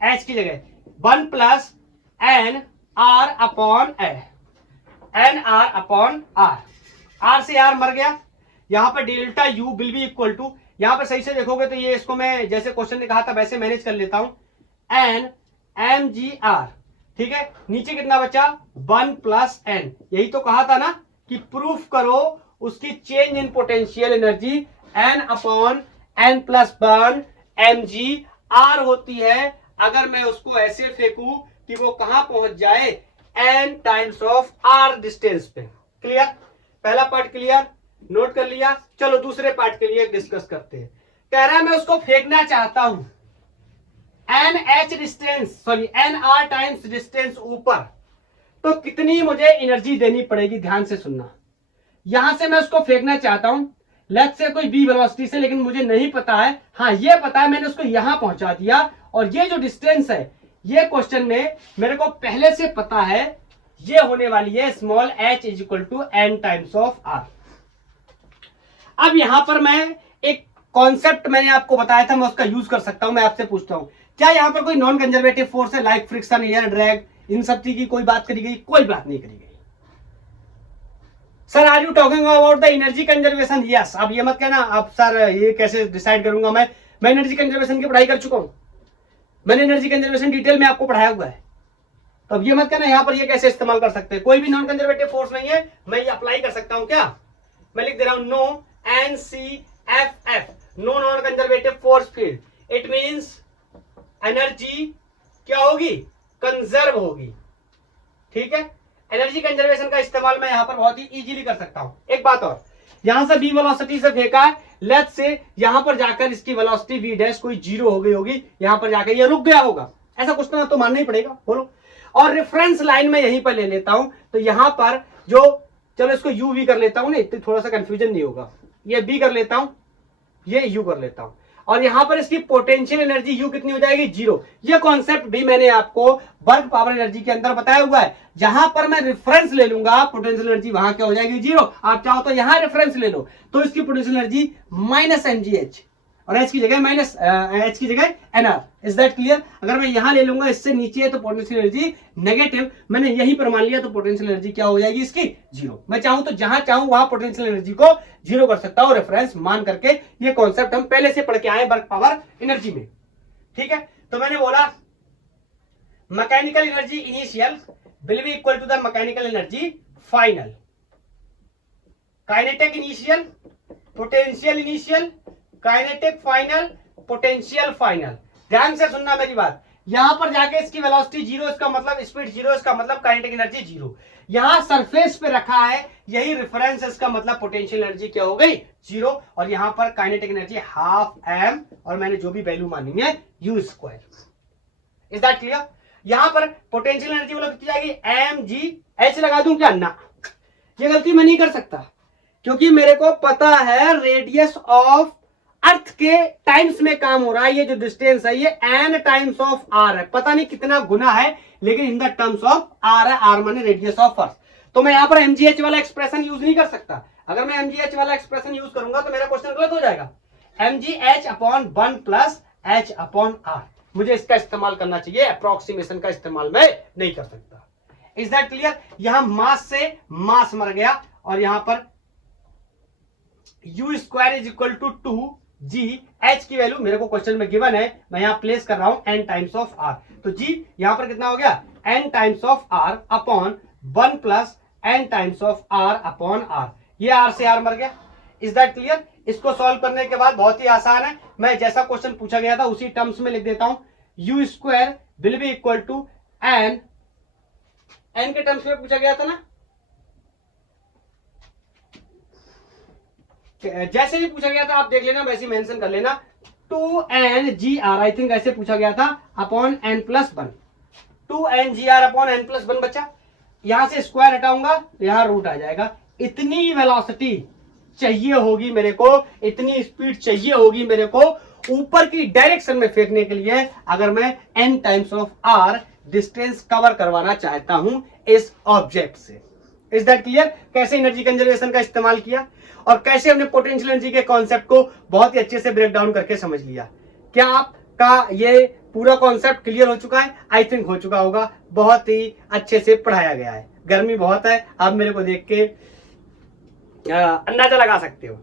h की जगह 1 plus n r upon n r upon r, r से r मर गया, यहां पर डेल्टा u विल बी इक्वल टू, यहां पर सही से देखोगे तो ये इसको मैं जैसे क्वेश्चन ने कहा था वैसे मैनेज कर लेता हूं, n mgr, ठीक है। नीचे कितना बचा, 1 प्लस n, यही तो कहा था ना कि प्रूफ करो उसकी change in potential energy n upon n plus 1 mgr होती है, अगर मैं उसको ऐसे फेंकू कि वो कहां पहुंच जाए, n times of r distance पे। क्लियर? पहला पार्ट क्लियर, नोट कर लिया। चलो दूसरे पार्ट के लिए डिस्कस करते हैं। कह रहा है मैं उसको फेंकना चाहता हूं NH distance, sorry NR times distance ऊपर, तो कितनी मुझे एनर्जी देनी पड़ेगी, ध्यान से सुनना। यहां से मैं उसको फेंकना चाहता हूं, लेट्स से कोई b वेलोसिटी से, लेकिन मुझे नहीं पता है, हाँ ये पता है मैंने उसको यहां पहुंचा दिया, और ये जो डिस्टेंस है ये क्वेश्चन में मेरे को पहले से पता है, ये होने वाली है small h is equal to n times of r। अब यहां पर मैं एक कॉन्सेप्ट मैंने आपको बताया था, मैं उसका यूज कर सकता हूं। मैं आपसे पूछता हूं, क्या यहां पर कोई नॉन कंजर्वेटिव फोर्स है, लाइक फ्रिक्शन, एयर ड्रैग, इन सब चीज की कोई बात करी गई? कोई बात नहीं करी गई। Sir are you talking about the energy conservation? Yes. अब ये मत कहना अब सर ये कैसे डिसाइड करूंगा, मैं एनर्जी कंजर्वेशन की पढ़ाई कर चुका हूं, मैंने एनर्जी कंजर्वेशन डिटेल में आपको पढ़ाया हुआ है, तो अब ये मत कहना यहां पर ये कैसे इस्तेमाल कर सकते हैं। कोई भी नॉन कंजर्वेटिव फोर्स नहीं है, मैं ये अप्लाई कर सकता हूं। क्या मैं लिख दे रहा हूं, no NCFF, no non conservative force field, it means energy क्या होगी, कंजर्व होगी। ठीक है, एनर्जी कंजर्वेशन का इस्तेमाल मैं यहां पर बहुत ही इजीली कर सकता हूं। एक बात और, यहां से b वेलोसिटी से फेंका है, लेट्स से यहां पर जाकर इसकी वेलोसिटी v डैश कोई 0 हो गई होगी, यहां पर जाकर ये रुक गया होगा, ऐसा कुछ ना तो मानना ही पड़ेगा। बोलो, और रेफरेंस लाइन में यहीं पर ले लेता हूं, तो यहां पर जो, चलो इसको यू वी कर लेता हूं, नहीं तो थोड़ा सा कंफ्यूजन नहीं होगा, ये बी कर लेता हूं, ये यू कर लेता हूं, और यहां पर इसकी पोटेंशियल एनर्जी यू कितनी हो जाएगी, 0। ये कॉन्सेप्ट भी मैंने आपको वर्क पावर एनर्जी के अंदर बताया हुआ है। जहां पर मैं रेफरेंस ले लूंगा पोटेंशियल एनर्जी वहां क्या हो जाएगी, 0। आप चाहो तो यहां रेफरेंस ले लो, तो इसकी पोटेंशियल एनर्जी माइनस mgh, और h की जगह माइनस h की जगह nr। Is that clear? अगर मैं यहां ले लूंगा, इससे नीचे है तो पोटेंशियल एनर्जी नेगेटिव, मैंने यहीं पर मान लिया तो पोटेंशियल एनर्जी क्या हो जाएगी इसकी, 0। मैं चाहूं तो जहां चाहूं वहां पोटेंशियल एनर्जी को 0 कर सकता हूं रेफरेंस मान करके। ये कॉन्सेप्ट हम पहले से पढ़ के आए वर्क पावर एनर्जी में, ठीक है। तो मैंने बोला mechanical energy initial will B equal to the mechanical energy final, kinetic initial, potential initial, kinetic final, potential final. ध्यान से सुनना मेरी बात, यहां पर जाके इसकी वेलोसिटी 0, इसका मतलब स्पीड 0, इसका मतलब काइनेटिक एनर्जी 0। यहां सरफेस पे रखा है, यही रेफरेंस, इसका मतलब पोटेंशियल एनर्जी क्या हो गई, 0, और यहां पर काइनेटिक एनर्जी हाफ m, और मैंने जो भी वैल्यू मानी है u square. Is that clear? यहां पर पोटेंशियल एनर्जी मतलब कितनी जाएगी, mgh लगा दूं क्या, ना, ये गलती मैं नहीं कर सकता, क्योंकि मेरे को पता है रेडियस ऑफ अर्थ के टाइम्स में काम हो रहा है। ये जो डिस्टेंस है ये n टाइम्स ऑफ r है, पता नहीं कितना गुना है, लेकिन in the terms of r है, r माने रेडियस ऑफ अर्थ। तो मैं यहां पर mgh वाला एक्सप्रेशन यूज नहीं कर सकता। अगर मैं mgh वाला एक्सप्रेशन यूज करूंगा तो मेरा क्वेश्चन गलत हो जाएगा। mgh upon 1 plus h upon r, मुझे इसका इस्तेमाल करना चाहिए, अप्रोक्सीमेशन का इस्तेमाल मैं नहीं कर सकता। Is that clear? यहां मास से मास मर गया, और यहां पर u square is equal to 2g, h की वैल्यू मेरे को क्वेश्चन में गिवन है, मैं यहां प्लेस कर रहा हूं n टाइम्स ऑफ r, तो g यहां पर कितना हो गया, n times of r upon 1 plus n times of r upon r। ये r से r मर गया। Is that clear? इसको सॉल्व करने के बाद बहुत ही आसान है, मैं जैसा क्वेश्चन पूछा गया था उसी टर्म्स में लिख देता हूं, u square will B equal to n के टर्म्स में पूछा गया था ना, जैसे भी पूछा गया था आप देख लेना, वैसे मेंशन कर लेना, 2n आई थिंक ऐसे पूछा गया था, upon n plus 1, 2n upon n plus 1 बचा। यहां से स्क्वायर हटाऊंगा तो यहां रूट आ जाएगा। इतनी वेलोसिटी चाहिए होगी मेरे को, इतनी स्पीड चाहिए होगी मेरे को ऊपर की डायरेक्शन में फेंकने के लिए, अगर मैं n times of r distance cover करवाना चाहता हूं इस ऑब्जेक्ट से। Is that clear? कैसे एनर्जी कंजर्वेशन का इस्तेमाल किया और कैसे हमने पोटेंशियल एनर्जी के कॉन्सेप्ट को बहुत ही अच्छे से ब्रेक डाउन करके समझ लिया। क्या आपका ये पूरा कॉन्सेप्ट क्लियर हो चुका है? आई थिंक हो चुका होगा, बहुत ही अच्छे से पढ़ाया गया है। गर्मी बहुत है, आप मेरे को देख के अंदाजा लगा सकते हो।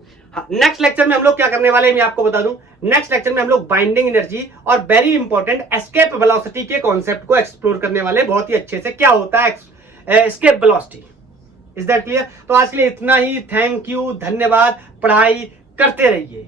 नेक्स्ट लेक्चर में हम लोग क्या करने वाले हैं मैं आपको बता दूं। नेक्स्ट लेक्चर में हम लोग बाइंडिंग एनर्जी और वेरी इंपॉर्टेंट एस्केप वेलोसिटी के कॉन्सेप्ट को एक्सप्लोर करने वाले बहुत ही अच्छे से। क्या होता है escape velocity? Is that clear? तो आज के लिए इतना ही। थैंक यू, धन्यवाद। पढ़ाई करते रहिए।